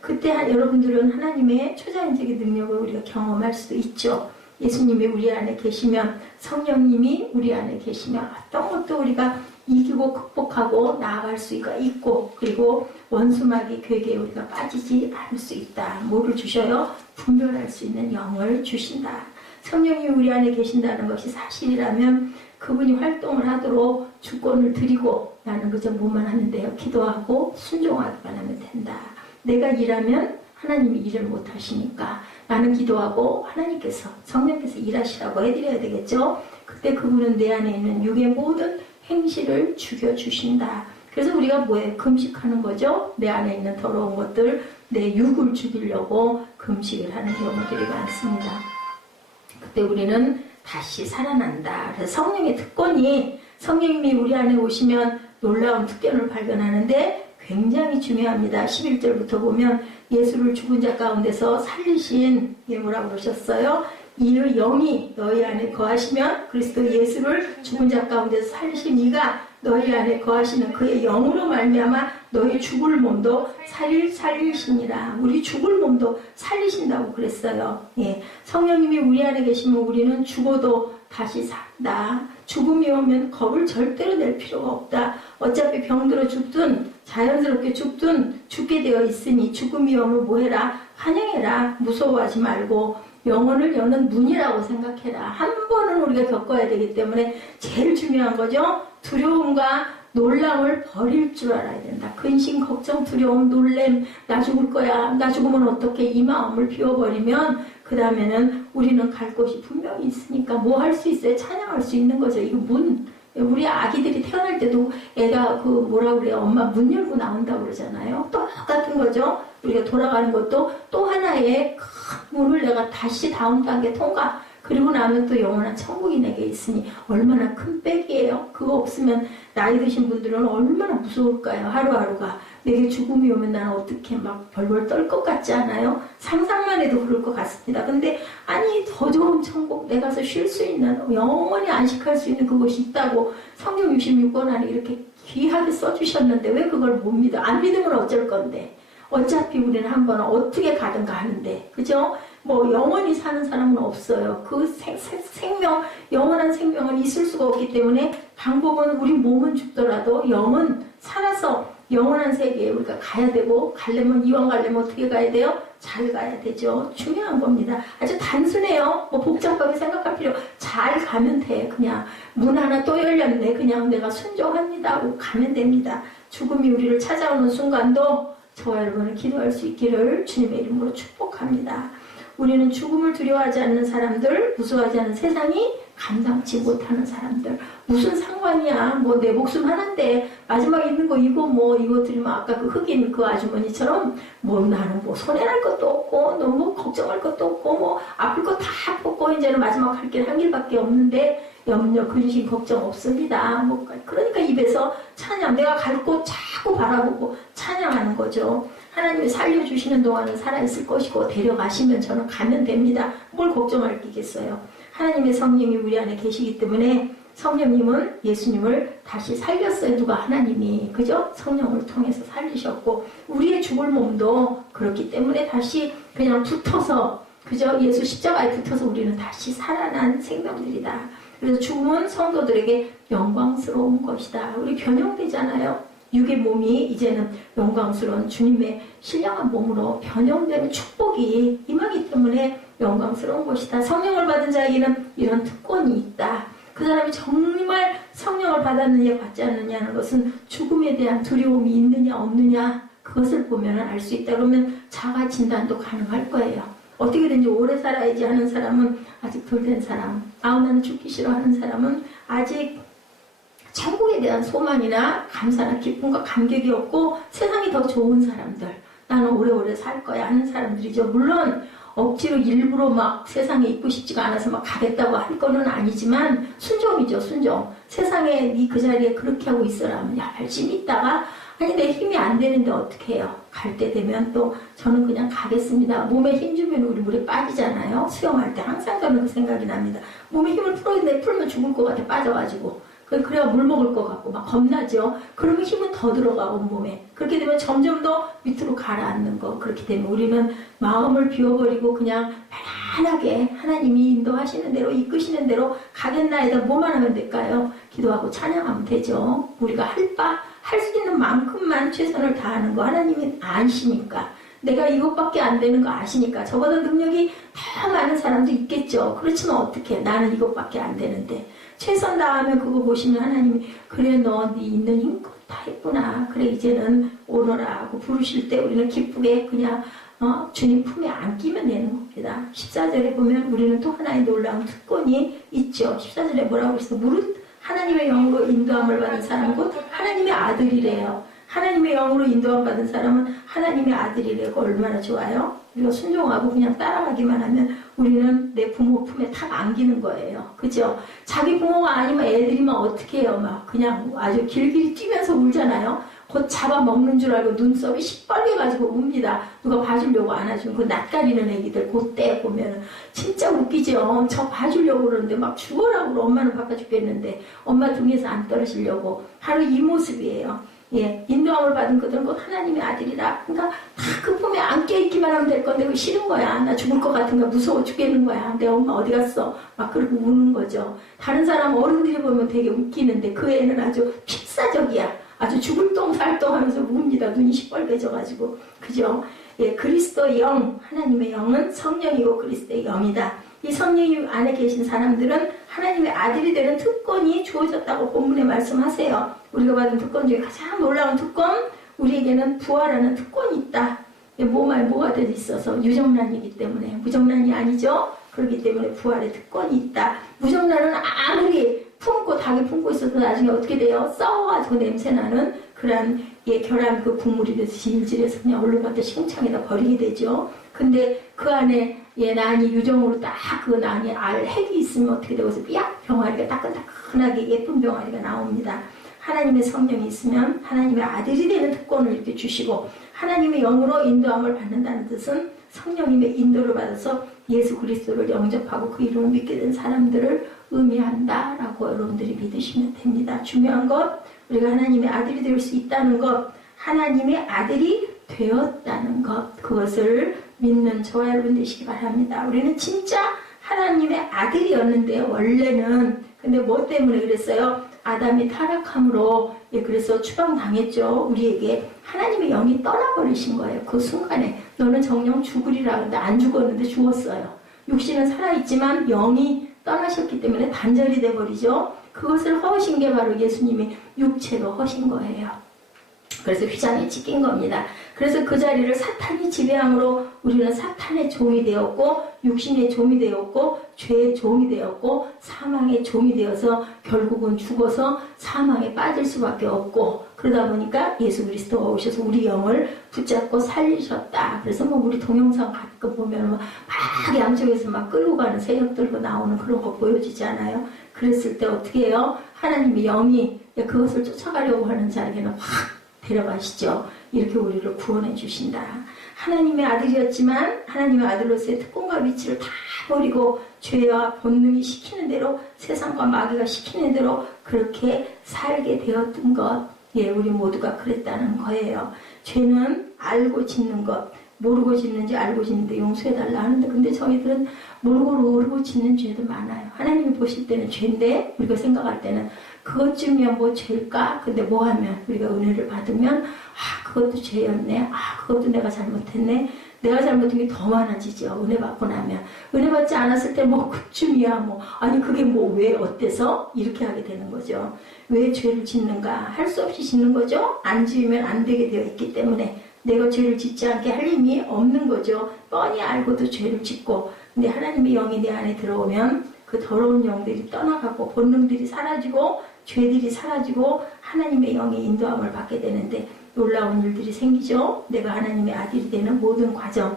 그때 여러분들은 하나님의 초자연적인 능력을 우리가 경험할 수도 있죠. 예수님이 우리 안에 계시면, 성령님이 우리 안에 계시면 어떤 것도 우리가 이기고 극복하고 나아갈 수가 있고, 그리고 원수마귀 괴계에 우리가 빠지지 않을 수 있다. 뭐를 주셔요? 분별할 수 있는 영을 주신다. 성령이 우리 안에 계신다는 것이 사실이라면 그분이 활동을 하도록 주권을 드리고 나는 그저 뭐만 하는데요. 기도하고 순종하기만 하면 된다. 내가 일하면 하나님이 일을 못하시니까 나는 기도하고 하나님께서, 성령께서 일하시라고 해드려야 되겠죠. 그때 그분은 내 안에 있는 육의 모든 행실을 죽여주신다. 그래서 우리가 뭐예요? 금식하는 거죠. 내 안에 있는 더러운 것들, 내 육을 죽이려고 금식을 하는 경우들이 많습니다. 그때 우리는 다시 살아난다. 그래서 성령의 특권이, 성령님이 우리 안에 오시면 놀라운 특권을 발견하는데 굉장히 중요합니다. 11절부터 보면 예수를 죽은 자 가운데서 살리신, 뭐라고 그러셨어요? 이의 영이 너희 안에 거하시면, 그리스도 예수를 죽은 자 가운데서 살리신 이가 너희 안에 거하시는 그의 영으로 말미암아 너희 죽을 몸도 살리시니라. 우리 죽을 몸도 살리신다고 그랬어요. 성령님이 우리 안에 계시면 우리는 죽어도 다시 산다. 죽음이 오면 겁을 절대로 낼 필요가 없다. 어차피 병들어 죽든 자연스럽게 죽든 죽게 되어 있으니 죽음이 오면 뭐해라? 환영해라. 무서워하지 말고 영혼을 여는 문이라고 생각해라. 한 번은 우리가 겪어야 되기 때문에 제일 중요한 거죠. 두려움과 놀람을 버릴 줄 알아야 된다. 근심, 걱정, 두려움, 놀램, 나 죽을 거야, 나 죽으면 어떡해, 이 마음을 비워버리면 그 다음에는 우리는 갈 곳이 분명히 있으니까 뭐 할 수 있어요? 찬양할 수 있는 거죠. 이거 문, 우리 아기들이 태어날 때도 애가 그 뭐라 그래요? 엄마 문 열고 나온다고 그러잖아요. 똑같은 거죠. 우리가 돌아가는 것도 또 하나의 큰 문을 내가 다시 다음 단계 통과. 그리고 나면 또 영원한 천국이 내게 있으니 얼마나 큰 백이에요. 그거 없으면 나이 드신 분들은 얼마나 무서울까요? 하루하루가. 내게 죽음이 오면 나는 어떻게 막 벌벌 떨 것 같지 않아요? 상상만 해도 그럴 것 같습니다. 근데 아니 더 좋은 천국, 내 가서 쉴 수 있는, 영원히 안식할 수 있는 그곳이 있다고 성경 66권 안에 이렇게 귀하게 써주셨는데 왜 그걸 못 믿어? 안 믿으면 어쩔 건데. 어차피 우리는 한 번은 어떻게 가든가 하는데, 그죠? 뭐 영원히 사는 사람은 없어요. 그 생명, 영원한 생명은 있을 수가 없기 때문에 방법은 우리 몸은 죽더라도 영은 살아서 영원한 세계에 우리가 가야 되고, 가려면 이왕 가려면 어떻게 가야 돼요? 잘 가야 되죠. 중요한 겁니다. 아주 단순해요. 뭐 복잡하게 생각할 필요. 잘 가면 돼. 그냥 문 하나 또 열렸네. 그냥 내가 순종합니다 하고 가면 됩니다. 죽음이 우리를 찾아오는 순간도 저와 여러분은 기도할 수 있기를 주님의 이름으로 축복합니다. 우리는 죽음을 두려워하지 않는 사람들, 무서워하지 않는 세상이 감당치 못하는 사람들. 무슨 상관이야. 뭐 내 목숨 하나인데 마지막 있는 거 이거 들으면 아까 그 흑인 그 아주머니처럼 뭐 나는 뭐 손해날 것도 없고 너무 걱정할 것도 없고 뭐 아플 거 다 아프고 이제는 마지막 할 길 한 길밖에 없는데 염려, 근심, 걱정 없습니다. 뭐 그러니까 입에서 찬양, 내가 갈 곳 자꾸 바라보고 찬양하는 거죠. 하나님이 살려주시는 동안은 살아있을 것이고 데려가시면 저는 가면 됩니다. 뭘 걱정할 게 있겠어요. 하나님의 성령이 우리 안에 계시기 때문에 성령님은 예수님을 다시 살렸어요. 누가? 하나님이. 그죠? 성령을 통해서 살리셨고 우리의 죽을 몸도 그렇기 때문에 다시 그냥 붙어서, 그죠? 예수 십자가에 붙어서 우리는 다시 살아난 생명들이다. 그래서 죽음은 성도들에게 영광스러운 것이다. 우리 변형되잖아요. 육의 몸이 이제는 영광스러운 주님의 신령한 몸으로 변형되는 축복이 임하기 때문에 영광스러운 것이다. 성령을 받은 자에게는 이런 특권이 있다. 그 사람이 정말 성령을 받았느냐 받지 않느냐는 것은 죽음에 대한 두려움이 있느냐 없느냐 그것을 보면 알 수 있다. 그러면 자가 진단도 가능할 거예요. 어떻게든지 오래 살아야지 하는 사람은 아직 덜 된 사람, 나는 죽기 싫어하는 사람은 아직 천국에 대한 소망이나 감사나 기쁨과 감격이 없고 세상이 더 좋은 사람들, 나는 오래오래 살 거야 하는 사람들이죠. 물론 억지로 일부러 막 세상에 있고 싶지가 않아서 막 가겠다고 할 거는 아니지만 순종이죠. 순종. 세상에 네 그 자리에 그렇게 하고 있어라면 야 열심히 있다가 아니 내 힘이 안 되는데 어떻게 해요? 갈 때 되면 또 저는 그냥 가겠습니다. 몸에 힘 주면 우리 물에 빠지잖아요. 수영할 때 항상 저는 그 생각이 납니다. 몸에 힘을 풀면 죽을 것 같아 빠져가지고. 그래야 물 먹을 것 같고 막 겁나죠. 그러면 힘은 더 들어가 온몸에. 그렇게 되면 점점 더 밑으로 가라앉는 거. 그렇기 때문에 우리는 마음을 비워버리고 그냥 편안하게 하나님이 인도하시는 대로 이끄시는 대로 가겠나이다. 뭐만 하면 될까요? 기도하고 찬양하면 되죠. 우리가 할 수 있는 만큼만 최선을 다하는 거 하나님이 아시니까. 내가 이것밖에 안 되는 거 아시니까. 저보다 능력이 더 많은 사람도 있겠죠. 그렇지만 어떻게 나는 이것밖에 안 되는데 최선 다하면 그거 보시면 하나님이 그래 너 네 있는 힘껏 다 했구나. 그래 이제는 오너라 하고 부르실 때 우리는 기쁘게 그냥 주님 품에 안기면 되는 겁니다. 14절에 보면 우리는 또 하나의 놀라운 특권이 있죠. 14절에 뭐라고 했어? 무릇 하나님의 영으로 인도함을 받은 사람은 곧 하나님의 아들이래요. 하나님의 영으로 인도함 받은 사람은 하나님의 아들이래고 얼마나 좋아요? 우리가 순종하고 그냥 따라가기만 하면 우리는 내 부모 품에 탁 안기는 거예요. 그죠? 자기 부모가 아니면 애들이면 어떻게 해요? 막 그냥 아주 길길이 뛰면서 울잖아요. 곧 잡아먹는 줄 알고 눈썹이 시뻘개가지고 웁니다. 누가 봐주려고 안아주면 그 낯가리는 애기들 그때 보면 진짜 웃기죠. 저 봐주려고 그러는데 막 죽어라 그러 엄마는 바빠 죽겠는데 엄마 등에서 안 떨어지려고 바로 이 모습이에요. 예, 인도함을 받은 그들은 곧 하나님의 아들이라. 그러니까 다 그 품에 안겨 있기만 하면 될 건데 왜 싫은 거야? 나 죽을 것 같은가 무서워 죽겠는 거야. 내 엄마 어디 갔어? 막 그러고 우는 거죠. 다른 사람 어른들이 보면 되게 웃기는데 그 애는 아주 필사적이야. 아주 죽을 똥 살 똥 하면서 웁니다. 눈이 시뻘개져가지고. 그죠? 예, 그리스도 영, 하나님의 영은 성령이고 그리스도의 영이다. 이 성령이 안에 계신 사람들은 하나님의 아들이 되는 특권이 주어졌다고 본문에 말씀하세요. 우리가 받은 특권 중에 가장 놀라운 특권, 우리에게는 부활하는 특권이 있다. 뭐가 되어 있어서 유정란이기 때문에 무정란이 아니죠. 그렇기 때문에 부활의 특권이 있다. 무정란은 아무리 닭이 품고 있어서 나중에 어떻게 돼요? 썩어가지고 냄새나는 그런 결함 그 국물이 돼서 질질해서 그냥 얼른 갖다 시궁창에다 버리게 되죠. 근데 그 안에 난이 유정으로 딱 그 난이 핵이 있으면 어떻게 되고 삐약 병아리가 따끈따끈하게 예쁜 병아리가 나옵니다. 하나님의 성령이 있으면 하나님의 아들이 되는 특권을 이렇게 주시고 하나님의 영으로 인도함을 받는다는 뜻은 성령님의 인도를 받아서 예수 그리스도를 영접하고 그 이름을 믿게 된 사람들을 의미한다라고 여러분들이 믿으시면 됩니다. 중요한 것, 우리가 하나님의 아들이 될 수 있다는 것, 하나님의 아들이 되었다는 것, 그것을 믿는 저와 여러분 되시기 바랍니다. 우리는 진짜 하나님의 아들이었는데 원래는 근데 뭐 때문에 그랬어요? 아담이 타락함으로 그래서 추방당했죠. 우리에게 하나님의 영이 떠나버리신 거예요. 그 순간에 너는 정령 죽으리라. 근데 안 죽었는데 죽었어요. 육신은 살아있지만 영이 떠나셨기 때문에 단절이 돼버리죠. 그것을 허우신 게 바로 예수님이 육체로 허신 거예요. 그래서 휘장에 찢긴 겁니다. 그래서 그 자리를 사탄이 지배함으로 우리는 사탄의 종이 되었고 육신의 종이 되었고 죄의 종이 되었고 사망의 종이 되어서 결국은 죽어서 사망에 빠질 수밖에 없고 그러다 보니까 예수 그리스도가 오셔서 우리 영을 붙잡고 살리셨다. 그래서 뭐 우리 동영상 가끔 보면 막 양쪽에서 막 끌고 가는 세력들도 나오는 그런 거 보여지지 않아요? 그랬을 때 어떻게 해요? 하나님의 영이 그것을 쫓아가려고 하는 자에게는 확 데려가시죠. 이렇게 우리를 구원해 주신다. 하나님의 아들이었지만 하나님의 아들로서의 특권과 위치를 다 버리고 죄와 본능이 시키는 대로 세상과 마귀가 시키는 대로 그렇게 살게 되었던 것. 우리 모두가 그랬다는 거예요. 죄는 알고 짓는 것. 모르고 짓는지 알고 짓는데 용서해달라 하는데 근데 저희들은 모르고 짓는 죄도 많아요. 하나님이 보실 때는 죄인데 우리가 생각할 때는 그것쯤이면 뭐 죄일까? 근데 뭐 하면 우리가 은혜를 받으면 그것도 죄였네. 그것도 내가 잘못했네. 내가 잘못한 게 더 많아지죠. 은혜 받고 나면. 은혜 받지 않았을 때 뭐 그쯤이야. 아니 그게 뭐 왜 어때서? 이렇게 하게 되는 거죠. 왜 죄를 짓는가? 할 수 없이 짓는 거죠. 안 지으면 안 되게 되어 있기 때문에 내가 죄를 짓지 않게 할 힘이 없는 거죠. 뻔히 알고도 죄를 짓고 근데 하나님의 영이 내 안에 들어오면 그 더러운 영들이 떠나가고 본능들이 사라지고 죄들이 사라지고 하나님의 영의 인도함을 받게 되는데 놀라운 일들이 생기죠. 내가 하나님의 아들이 되는 모든 과정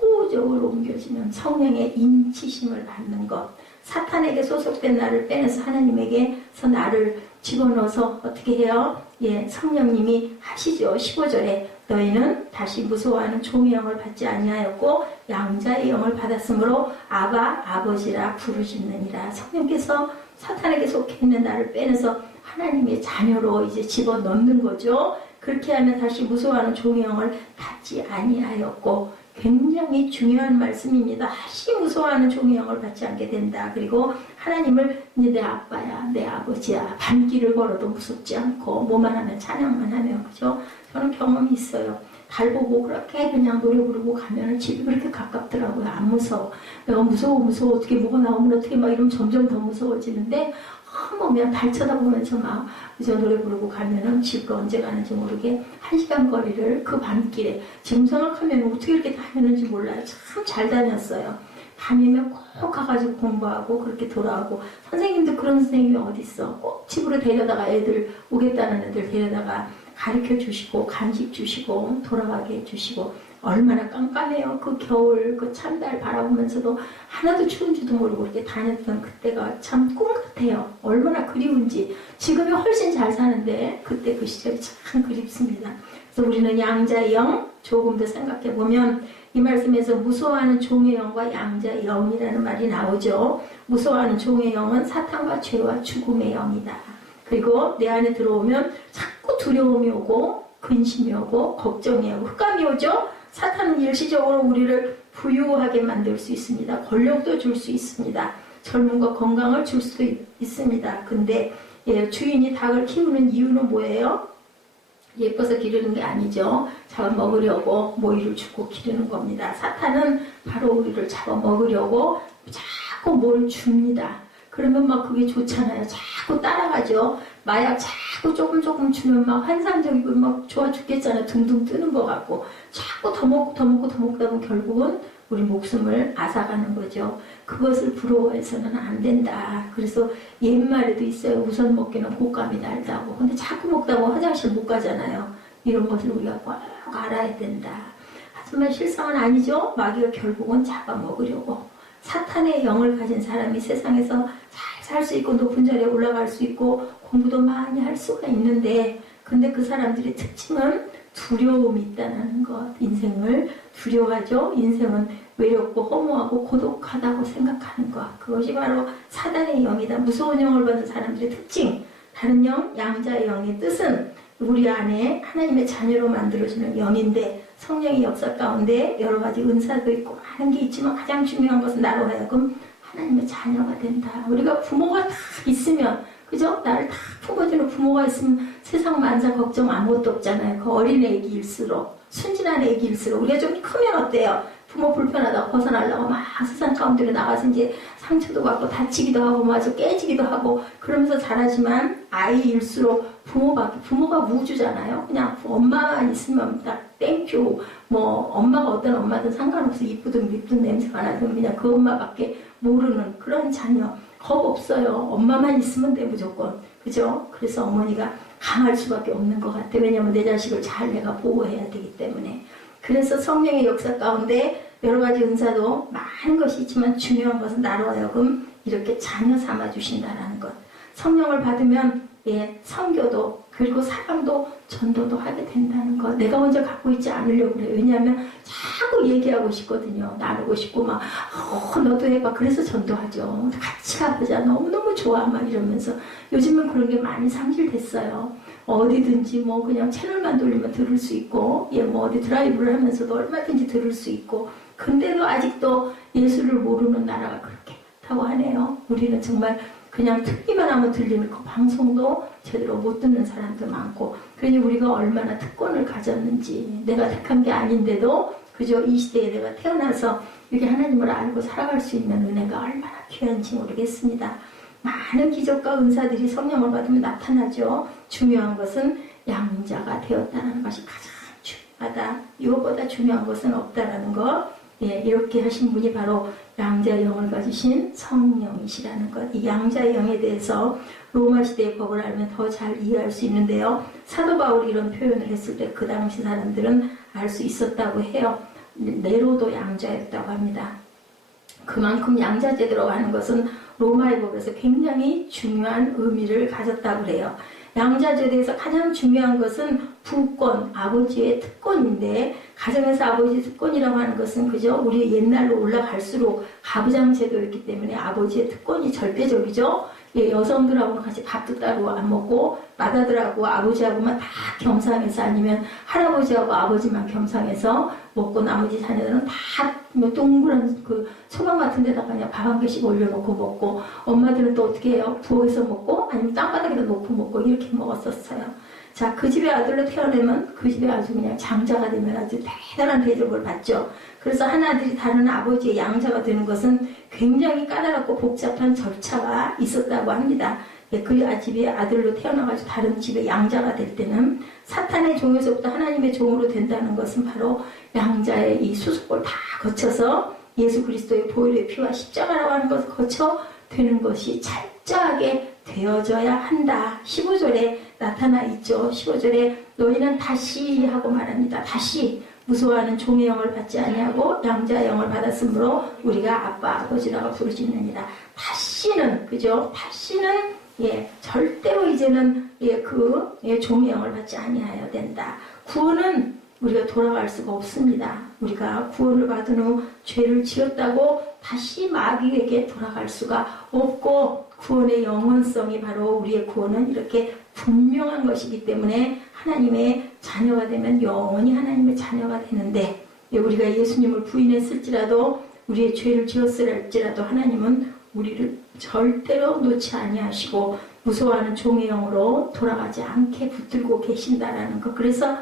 호적으로 옮겨지는 성령의 인치심을 받는 것 사탄에게 소속된 나를 빼내서 하나님에게서 나를 집어넣어서 어떻게 해요? 성령님이 하시죠. 15절에 너희는 다시 무서워하는 종의 영을 받지 아니하였고 양자의 영을 받았으므로 아바 아버지라 부르짖느니라. 성령께서 사탄에게 속해 있는 나를 빼내서 하나님의 자녀로 이제 집어넣는 거죠. 그렇게 하면 다시 무서워하는 종의 영을 받지 아니하였고 굉장히 중요한 말씀입니다. 다시 무서워하는 종의 영을 받지 않게 된다. 그리고 하나님을 내 아빠야, 내 아버지야. 반길을 걸어도 무섭지 않고 뭐만 하면 찬양만 하면 그죠? 저는 경험이 있어요. 달 보고 그렇게 그냥 노래 부르고 가면은 집이 그렇게 가깝더라고요. 안 무서워. 내가 무서워 어떻게 뭐가 나오면 어떻게 막 이러면 점점 더 무서워지는데 그냥 달 쳐다보면서 막 이제 노래 부르고 가면은 집가 언제 가는지 모르게 1시간 거리를 그 밤길에 지금 생각하면 어떻게 이렇게 다녔는지 몰라요. 참 잘 다녔어요. 밤이면 꼭 가가지고 공부하고 그렇게 돌아오고 선생님도 그런 선생님이 어딨어. 꼭 집으로 데려다가 애들 오겠다는 애들 데려다가 가르쳐 주시고 간식 주시고 돌아가게 해주시고 얼마나 깜깜해요. 그 겨울 그 찬달 바라보면서도 하나도 추운지도 모르고 이렇게 다녔던 그때가 참 꿈 같아요. 얼마나 그리운지. 지금이 훨씬 잘 사는데 그때 그 시절이 참 그립습니다. 그래서 우리는 양자의 영 조금 더 생각해 보면 이 말씀에서 무서워하는 종의 영과 양자의 영이라는 말이 나오죠. 무서워하는 종의 영은 사탄과 죄와 죽음의 영이다. 그리고 내 안에 들어오면 자꾸 두려움이 오고 근심이 오고 걱정이 오고 흑감이 오죠. 사탄은 일시적으로 우리를 부유하게 만들 수 있습니다. 권력도 줄 수 있습니다. 젊음과 건강을 줄 수도 있습니다. 근데 주인이 닭을 키우는 이유는 뭐예요? 예뻐서 기르는 게 아니죠. 잡아먹으려고 모이를 주고 기르는 겁니다. 사탄은 바로 우리를 잡아먹으려고 자꾸 뭘 줍니다. 그러면 막 그게 좋잖아요. 자꾸 따라가죠. 마약 자꾸 조금 주면 막 환상적이고 막 좋아 죽겠잖아요. 둥둥 뜨는 것 같고 자꾸 더 먹다 보면 결국은 우리 목숨을 앗아가는 거죠. 그것을 부러워해서는 안 된다. 그래서 옛말에도 있어요. 우선 먹기는 곶감이 달다고. 근데 자꾸 먹다 보면 화장실 못 가잖아요. 이런 것을 우리가 꼭 알아야 된다. 하지만 실상은 아니죠. 마귀가 결국은 잡아먹으려고. 사탄의 영을 가진 사람이 세상에서 잘 살 수 있고 높은 자리에 올라갈 수 있고 공부도 많이 할 수가 있는데, 근데 그 사람들의 특징은 두려움이 있다는 것. 인생을 두려워하죠. 인생은 외롭고 허무하고 고독하다고 생각하는 것. 그것이 바로 사단의 영이다. 무서운 영을 받은 사람들의 특징. 다른 영, 양자의 영의 뜻은 우리 안에 하나님의 자녀로 만들어주는 영인데, 성령의 역사 가운데 여러 가지 은사도 있고 많은 게 있지만 가장 중요한 것은 나로 하여금 하나님의 자녀가 된다. 우리가 부모가 다 있으면, 그죠? 나를 다 품어주는 부모가 있으면 세상 만사 걱정 아무것도 없잖아요. 그 어린 애기일수록, 순진한 애기일수록. 우리가 좀 크면 어때요? 부모 불편하다고 벗어나려고 막 세상 가운데로 나가서 이제 상처도 받고 다치기도 하고 마저 깨지기도 하고 그러면서 자라지만, 아이일수록 부모가 우주잖아요. 그냥 엄마만 있으면 딱 땡큐. 뭐 엄마가 어떤 엄마든 상관없어. 이쁘든 밉든 냄새가 나든 그냥 그 엄마밖에 모르는 그런 자녀. 겁 없어요. 엄마만 있으면 돼 무조건. 그죠? 그래서 어머니가 강할 수밖에 없는 것 같아. 왜냐면 내 자식을 잘 내가 보호해야 되기 때문에. 그래서 성령의 역사 가운데 여러 가지 은사도 많은 것이 있지만 중요한 것은 나로 하여금 이렇게 자녀 삼아 주신다라는 것. 성령을 받으면 선교도 그리고 사랑도 전도도 하게 된다는 것. 내가 먼저 갖고 있지 않으려고 그래요. 왜냐하면 자꾸 얘기하고 싶거든요. 나누고 싶고 막 너도 해봐. 그래서 전도하죠. 같이 가보자. 너무너무 좋아. 막 이러면서. 요즘은 그런 게 많이 상실됐어요. 어디든지 뭐 그냥 채널만 돌리면 들을 수 있고, 뭐 어디 드라이브를 하면서도 얼마든지 들을 수 있고, 근데도 아직도 예수를 모르는 나라가 그렇게 많다고 하네요. 우리는 정말 그냥 듣기만 하면 들리는 그 방송도 제대로 못 듣는 사람도 많고, 그러니 우리가 얼마나 특권을 가졌는지. 내가 택한 게 아닌데도 그저 이 시대에 내가 태어나서 이렇게 하나님을 알고 살아갈 수 있는 은혜가 얼마나 귀한지 모르겠습니다. 많은 기적과 은사들이 성령을 받으면 나타나죠. 중요한 것은 양자가 되었다는 것이 가장 중요하다. 이것보다 중요한 것은 없다라는 것. 이렇게 하신 분이 바로 양자의 영을 가지신 성령이시라는 것. 이 양자의 영에 대해서 로마 시대의 법을 알면 더 잘 이해할 수 있는데요. 사도 바울이 이런 표현을 했을 때 그 당시 사람들은 알 수 있었다고 해요. 네로도 양자였다고 합니다. 그만큼 양자제 들어가는 것은 로마의 법에서 굉장히 중요한 의미를 가졌다고 해요. 양자제도에서 가장 중요한 것은 부권, 아버지의 특권인데, 가정에서 아버지의 특권이라고 하는 것은 그죠? 우리 옛날로 올라갈수록 가부장 제도였기 때문에 아버지의 특권이 절대적이죠. 여성들하고는 같이 밥도 따로 안 먹고, 맏아들하고 아버지하고만 다 겸상해서, 아니면 할아버지하고 아버지만 겸상해서 먹고, 나머지 자녀들은 다 동그란 그 소방 같은 데다가 그냥 밥 한 개씩 올려놓고 먹고, 엄마들은 또 어떻게 해요? 부엌에서 먹고 아니면 땅바닥에다 놓고 먹고 이렇게 먹었었어요. 자, 그 집의 아들로 태어나면 그 집에 아주 그냥 장자가 되면 아주 대단한 대접을 받죠. 그래서 하나들이 다른 아버지의 양자가 되는 것은 굉장히 까다롭고 복잡한 절차가 있었다고 합니다. 그 집의 아들로 태어나가지고 다른 집의 양자가 될 때는 사탄의 종에서부터 하나님의 종으로 된다는 것은 바로 양자의 이 수습을 다 거쳐서 예수 그리스도의 보혈의 피와 십자가라고 하는 것을 거쳐 되는 것이 철저하게 되어져야 한다. 15절에 나타나 있죠. 15절에 너희는 다시 하고 말합니다. 다시 무서워하는 종의 영을 받지 아니하고 양자의 영을 받았으므로 우리가 아빠 아버지라고 부르짖느니라. 다시는 그죠? 다시는 절대로 이제는 종의 영을 받지 아니하여야 된다. 구원은 우리가 돌아갈 수가 없습니다. 우리가 구원을 받은 후 죄를 지었다고 다시 마귀에게 돌아갈 수가 없고, 구원의 영원성이 바로 우리의 구원은 이렇게 분명한 것이기 때문에 하나님의 자녀가 되면 영원히 하나님의 자녀가 되는데, 우리가 예수님을 부인했을지라도 우리의 죄를 지었을지라도 하나님은 우리를 절대로 놓지 아니하시고 무서워하는 종의 영으로 돌아가지 않게 붙들고 계신다라는 것. 그래서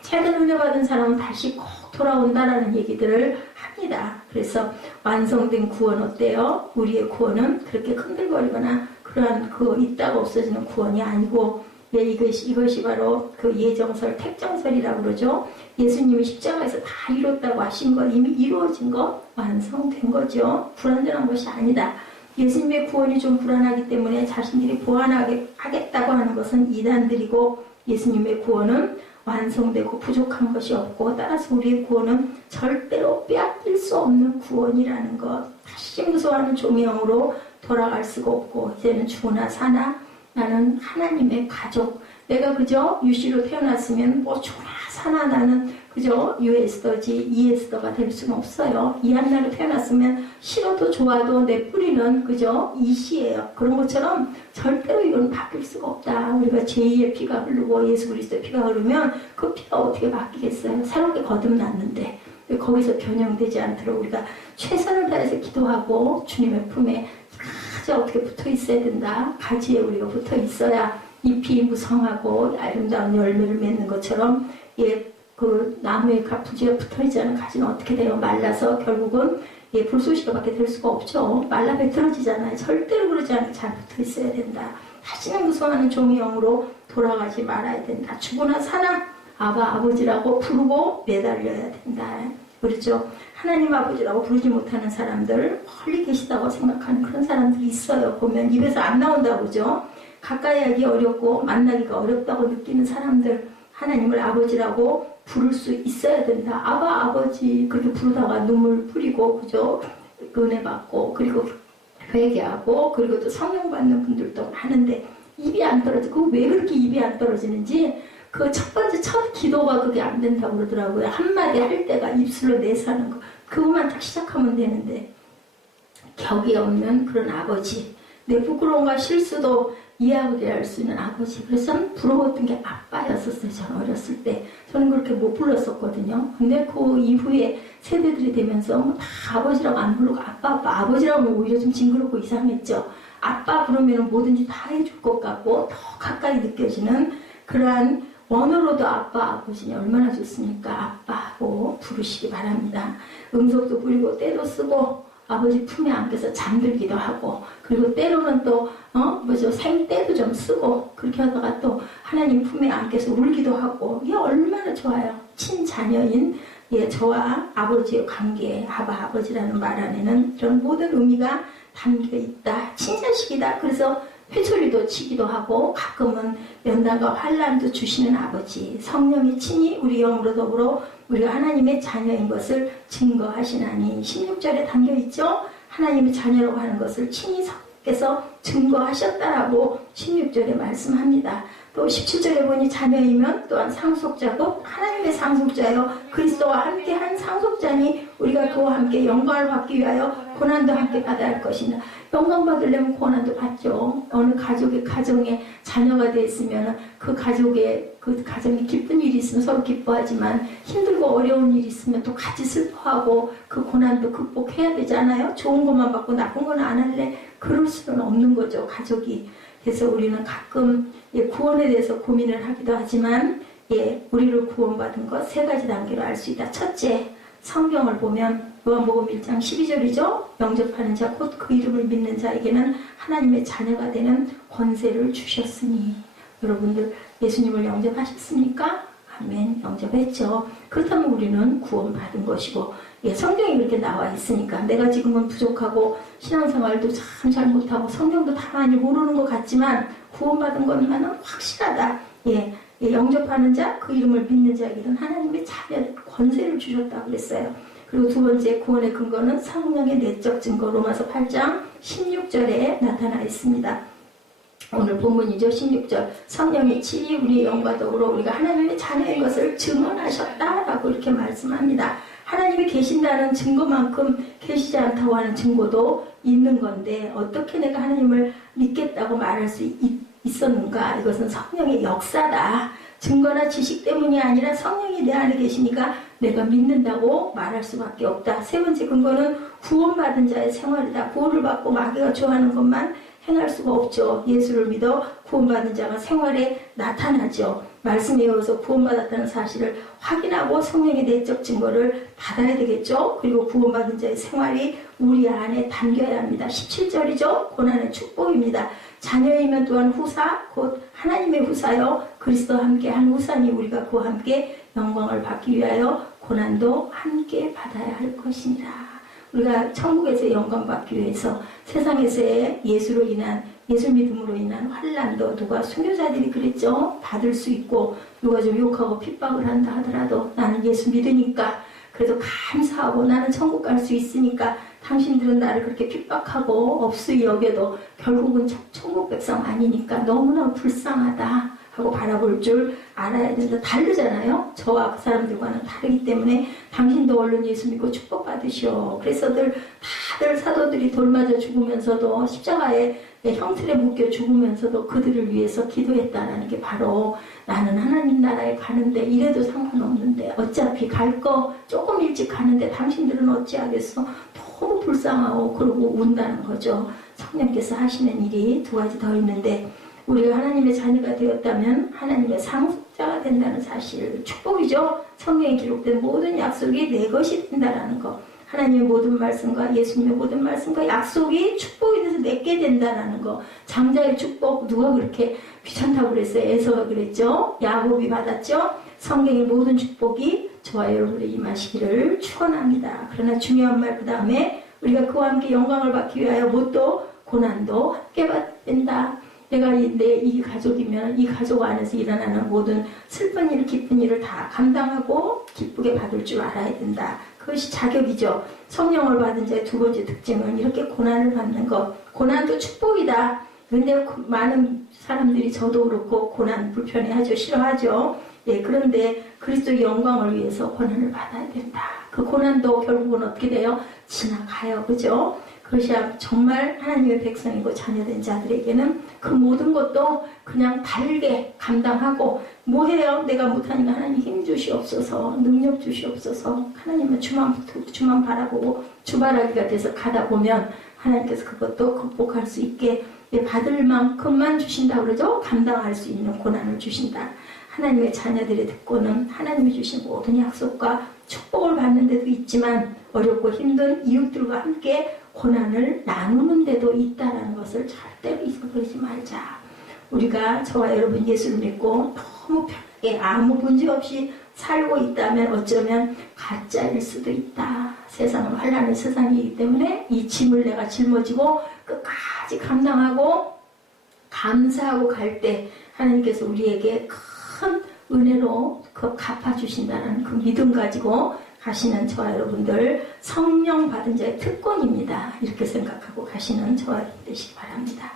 최근 은혜받은 사람은 다시 꼭 돌아온다라는 얘기들을 합니다. 그래서 완성된 구원 어때요? 우리의 구원은 그렇게 흔들거리거나 그러한 있다가 없어지는 구원이 아니고, 예, 이것이 바로 그 예정설, 택정설이라고 그러죠. 예수님이 십자가에서 다 이뤘다고 하신 것, 이미 이루어진 것, 완성된 거죠. 불완전한 것이 아니다. 예수님의 구원이 좀 불안하기 때문에 자신들이 보완하겠다고 하는 것은 이단들이고, 예수님의 구원은 완성되고 부족한 것이 없고, 따라서 우리의 구원은 절대로 빼앗길 수 없는 구원이라는 것. 다시 무서워하는 종의형으로 돌아갈 수가 없고, 이제는 죽으나 사나 나는 하나님의 가족. 내가 그저 유씨로 태어났으면 뭐 죽으나 사나 나는 그저 유에스더지 이에스더가 될 수는 없어요. 이한나로 태어났으면 싫어도 좋아도 내 뿌리는 그저 이씨예요. 그런 것처럼 절대로 이건 바뀔 수가 없다. 우리가 제2의 피가 흐르고 예수 그리스도의 피가 흐르면 그 피가 어떻게 바뀌겠어요? 새롭게 거듭났는데. 거기서 변형되지 않도록 우리가 최선을 다해서 기도하고 주님의 품에 가지 어떻게 붙어 있어야 된다. 가지에 우리가 붙어 있어야 잎이 무성하고 아름다운 열매를 맺는 것처럼, 예, 그 나무에 부지가 붙어있지 않은 가지는 어떻게 돼요? 말라서 결국은 예, 불쏘시개밖에 될 수가 없죠. 말라 배틀어지잖아요. 절대로 그러지 않게 잘 붙어 있어야 된다. 다시는 무서워하는 종의 영으로 돌아가지 말아야 된다. 죽으나 사나 아버지라고 부르고 매달려야 된다. 그렇죠? 하나님 아버지라고 부르지 못하는 사람들, 멀리 계시다고 생각하는 그런 사람들이 있어요. 보면 입에서 안 나온다고 그러죠? 가까이 하기 어렵고 만나기가 어렵다고 느끼는 사람들, 하나님을 아버지라고 부를 수 있어야 된다. 아버지 그렇게 부르다가 눈물 뿌리고 그죠? 은혜 받고 그리고 회개하고 그리고 또 성령 받는 분들도 많은데 입이 안 떨어지고, 왜 그렇게 입이 안 떨어지는지 그 첫 번째 첫 기도가 그게 안 된다고 그러더라고요. 한마디 할 때가 입술로 내사는 거, 그것만 딱 시작하면 되는데 격이 없는 그런 아버지, 내 부끄러움과 실수도 이해하게 할 수 있는 아버지. 그래서 부러웠던 게 아빠였었어요. 저는 어렸을 때. 저는 그렇게 못 불렀었거든요. 근데 그 이후에 세대들이 되면서 다 아버지라고 안 부르고 아버지라고 하면 오히려 좀 징그럽고 이상했죠. 아빠 부르면 뭐든지 다 해줄 것 같고 더 가까이 느껴지는 그러한, 원어로도 아버지니 얼마나 좋습니까? 아빠하고 부르시기 바랍니다. 음속도 부리고 때도 쓰고 아버지 품에 안겨서 잠들기도 하고, 그리고 때로는 또 생때도 좀 쓰고, 그렇게 하다가 또 하나님 품에 안겨서 울기도 하고, 이게 얼마나 좋아요. 친자녀인 저와 아버지의 관계, 아버지라는 말 안에는 이런 모든 의미가 담겨 있다. 친자식이다. 그래서 회초리도 치기도 하고, 가끔은 연단과 환난도 주시는 아버지, 성령이 친히 우리 영으로 더불어 우리가 하나님의 자녀인 것을 증거하시나니. 16절에 담겨있죠. 하나님의 자녀라고 하는 것을 친히 성령께서 증거하셨다라고 16절에 말씀합니다. 또 17절에 보니 자녀이면 또한 상속자고 하나님의 상속자요 그리스도와 함께 한 상속자니 우리가 그와 함께 영광을 받기 위하여 고난도 함께 받아야 할 것이나. 영광 받으려면 고난도 받죠. 어느 가정에 자녀가 되어 있으면 그 가정에 기쁜 일이 있으면 서로 기뻐하지만, 힘들고 어려운 일이 있으면 또 같이 슬퍼하고 그 고난도 극복해야 되잖아요. 좋은 것만 받고 나쁜 건 안 할래? 그럴 수는 없는 거죠, 가족이. 그래서 우리는 가끔 구원에 대해서 고민을 하기도 하지만, 우리를 구원받은 것 세 가지 단계로 알 수 있다. 첫째, 성경을 보면 요한복음 1장 12절이죠. 영접하는 자 곧 그 이름을 믿는 자에게는 하나님의 자녀가 되는 권세를 주셨으니. 여러분들 예수님을 영접하셨습니까? 아멘. 영접했죠. 그렇다면 우리는 구원받은 것이고, 성경이 그렇게 나와 있으니까 내가 지금은 부족하고 신앙생활도 참 잘못하고 성경도 다 많이 모르는 것 같지만 구원받은 것만은 확실하다. 영접하는 자, 그 이름을 믿는 자에게는 하나님의 자녀 권세를 주셨다고 그랬어요. 그리고 두 번째 구원의 근거는 성령의 내적 증거, 로마서 8장 16절에 나타나 있습니다. 오늘 본문이죠. 16절. 성령의 친히 우리의 영과 더불어 우리가 하나님의 자녀인 것을 증언하셨다라고 이렇게 말씀합니다. 하나님이 계신다는 증거만큼 계시지 않다고 하는 증거도 있는 건데, 어떻게 내가 하나님을 믿겠다고 말할 수 있었는가? 이것은 성령의 역사다. 증거나 지식 때문이 아니라 성령이 내 안에 계시니까 내가 믿는다고 말할 수밖에 없다. 세 번째 근거는 구원받은 자의 생활이다. 구원을 받고 마귀가 좋아하는 것만 행할 수가 없죠. 예수를 믿어 구원받은 자가 생활에 나타나죠. 말씀에 의해서 구원받았다는 사실을 확인하고 성령의 내적 증거를 받아야 되겠죠. 그리고 구원받은 자의 생활이 우리 안에 담겨야 합니다. 17절이죠. 고난의 축복입니다. 자녀이면 또한 후사, 곧 하나님의 후사요. 그리스도와 함께 한 후사니 우리가 그와 함께 영광을 받기 위하여 고난도 함께 받아야 할 것이니라. 우리가 천국에서 영광 받기 위해서 세상에서의 예수 믿음으로 인한 환난도 누가 순교자들이 그랬죠. 받을 수 있고 누가 좀 욕하고 핍박을 한다 하더라도 나는 예수 믿으니까 그래도 감사하고 나는 천국 갈 수 있으니까 당신들은 나를 그렇게 핍박하고 없으이 여겨도 결국은 천국 백성 아니니까 너무나 불쌍하다 하고 바라볼 줄 알아야 된다. 다르잖아요. 저와 그 사람들과는 다르기 때문에 당신도 얼른 예수 믿고 축복받으시오. 그래서들 다들 사도들이 돌맞아 죽으면서도 십자가에 형틀에 묶여 죽으면서도 그들을 위해서 기도했다라는 게 바로 나는 하나님 나라에 가는데 이래도 상관없는데 어차피 갈 거 조금 일찍 가는데 당신들은 어찌하겠어. 너무 불쌍하고 그러고 운다는 거죠. 성령께서 하시는 일이 두 가지 더 있는데 우리가 하나님의 자녀가 되었다면 하나님의 상속자가 된다는 사실 축복이죠. 성경에 기록된 모든 약속이 내 것이 된다는 거. 하나님의 모든 말씀과 예수님의 모든 말씀과 약속이 축복이 돼서 내게 된다는 거. 장자의 축복 누가 그렇게 귀찮다고 그랬어요? 에서가 그랬죠. 야곱이 받았죠. 성경의 모든 축복이 저와 여러분에게 임하시기를 축원합니다. 그러나 중요한 말 그 다음에 우리가 그와 함께 영광을 받기 위하여 뭣도 고난도 함께 받는다. 내가 이 가족이면 이 가족 안에서 일어나는 모든 슬픈 일, 기쁜 일을 다 감당하고 기쁘게 받을 줄 알아야 된다. 그것이 자격이죠. 성령을 받은 자의 두 번째 특징은 이렇게 고난을 받는 것. 고난도 축복이다. 근데 많은 사람들이 저도 그렇고 고난 불편해하죠. 싫어하죠. 예, 그런데 그리스도의 영광을 위해서 고난을 받아야 된다. 그 고난도 결국은 어떻게 돼요? 지나가요. 그죠? 그것이 정말 하나님의 백성이고 자녀된 자들에게는 그 모든 것도 그냥 달게 감당하고 뭐 해요? 내가 못하니까 하나님 힘 주시옵소서, 능력 주시옵소서. 하나님은 주만 바라보고 주바라기가 돼서 가다 보면 하나님께서 그것도 극복할 수 있게 받을 만큼만 주신다 그러죠? 감당할 수 있는 고난을 주신다. 하나님의 자녀들이 듣고는 하나님이 주신 모든 약속과 축복을 받는 데도 있지만 어렵고 힘든 이웃들과 함께 고난을 나누는 데도 있다는 것을 절대로 잊어버리지 말자. 우리가 저와 여러분 예수를 믿고 너무 편하게 아무 문제 없이 살고 있다면 어쩌면 가짜일 수도 있다. 세상은 환난의 세상이기 때문에 이 짐을 내가 짊어지고 끝까지 감당하고 감사하고 갈 때 하나님께서 우리에게 큰 은혜로 갚아주신다는 그 믿음 가지고 가시는 저와 여러분들 성령 받은 자의 특권입니다. 이렇게 생각하고 가시는 저와 여러분 되시기 바랍니다.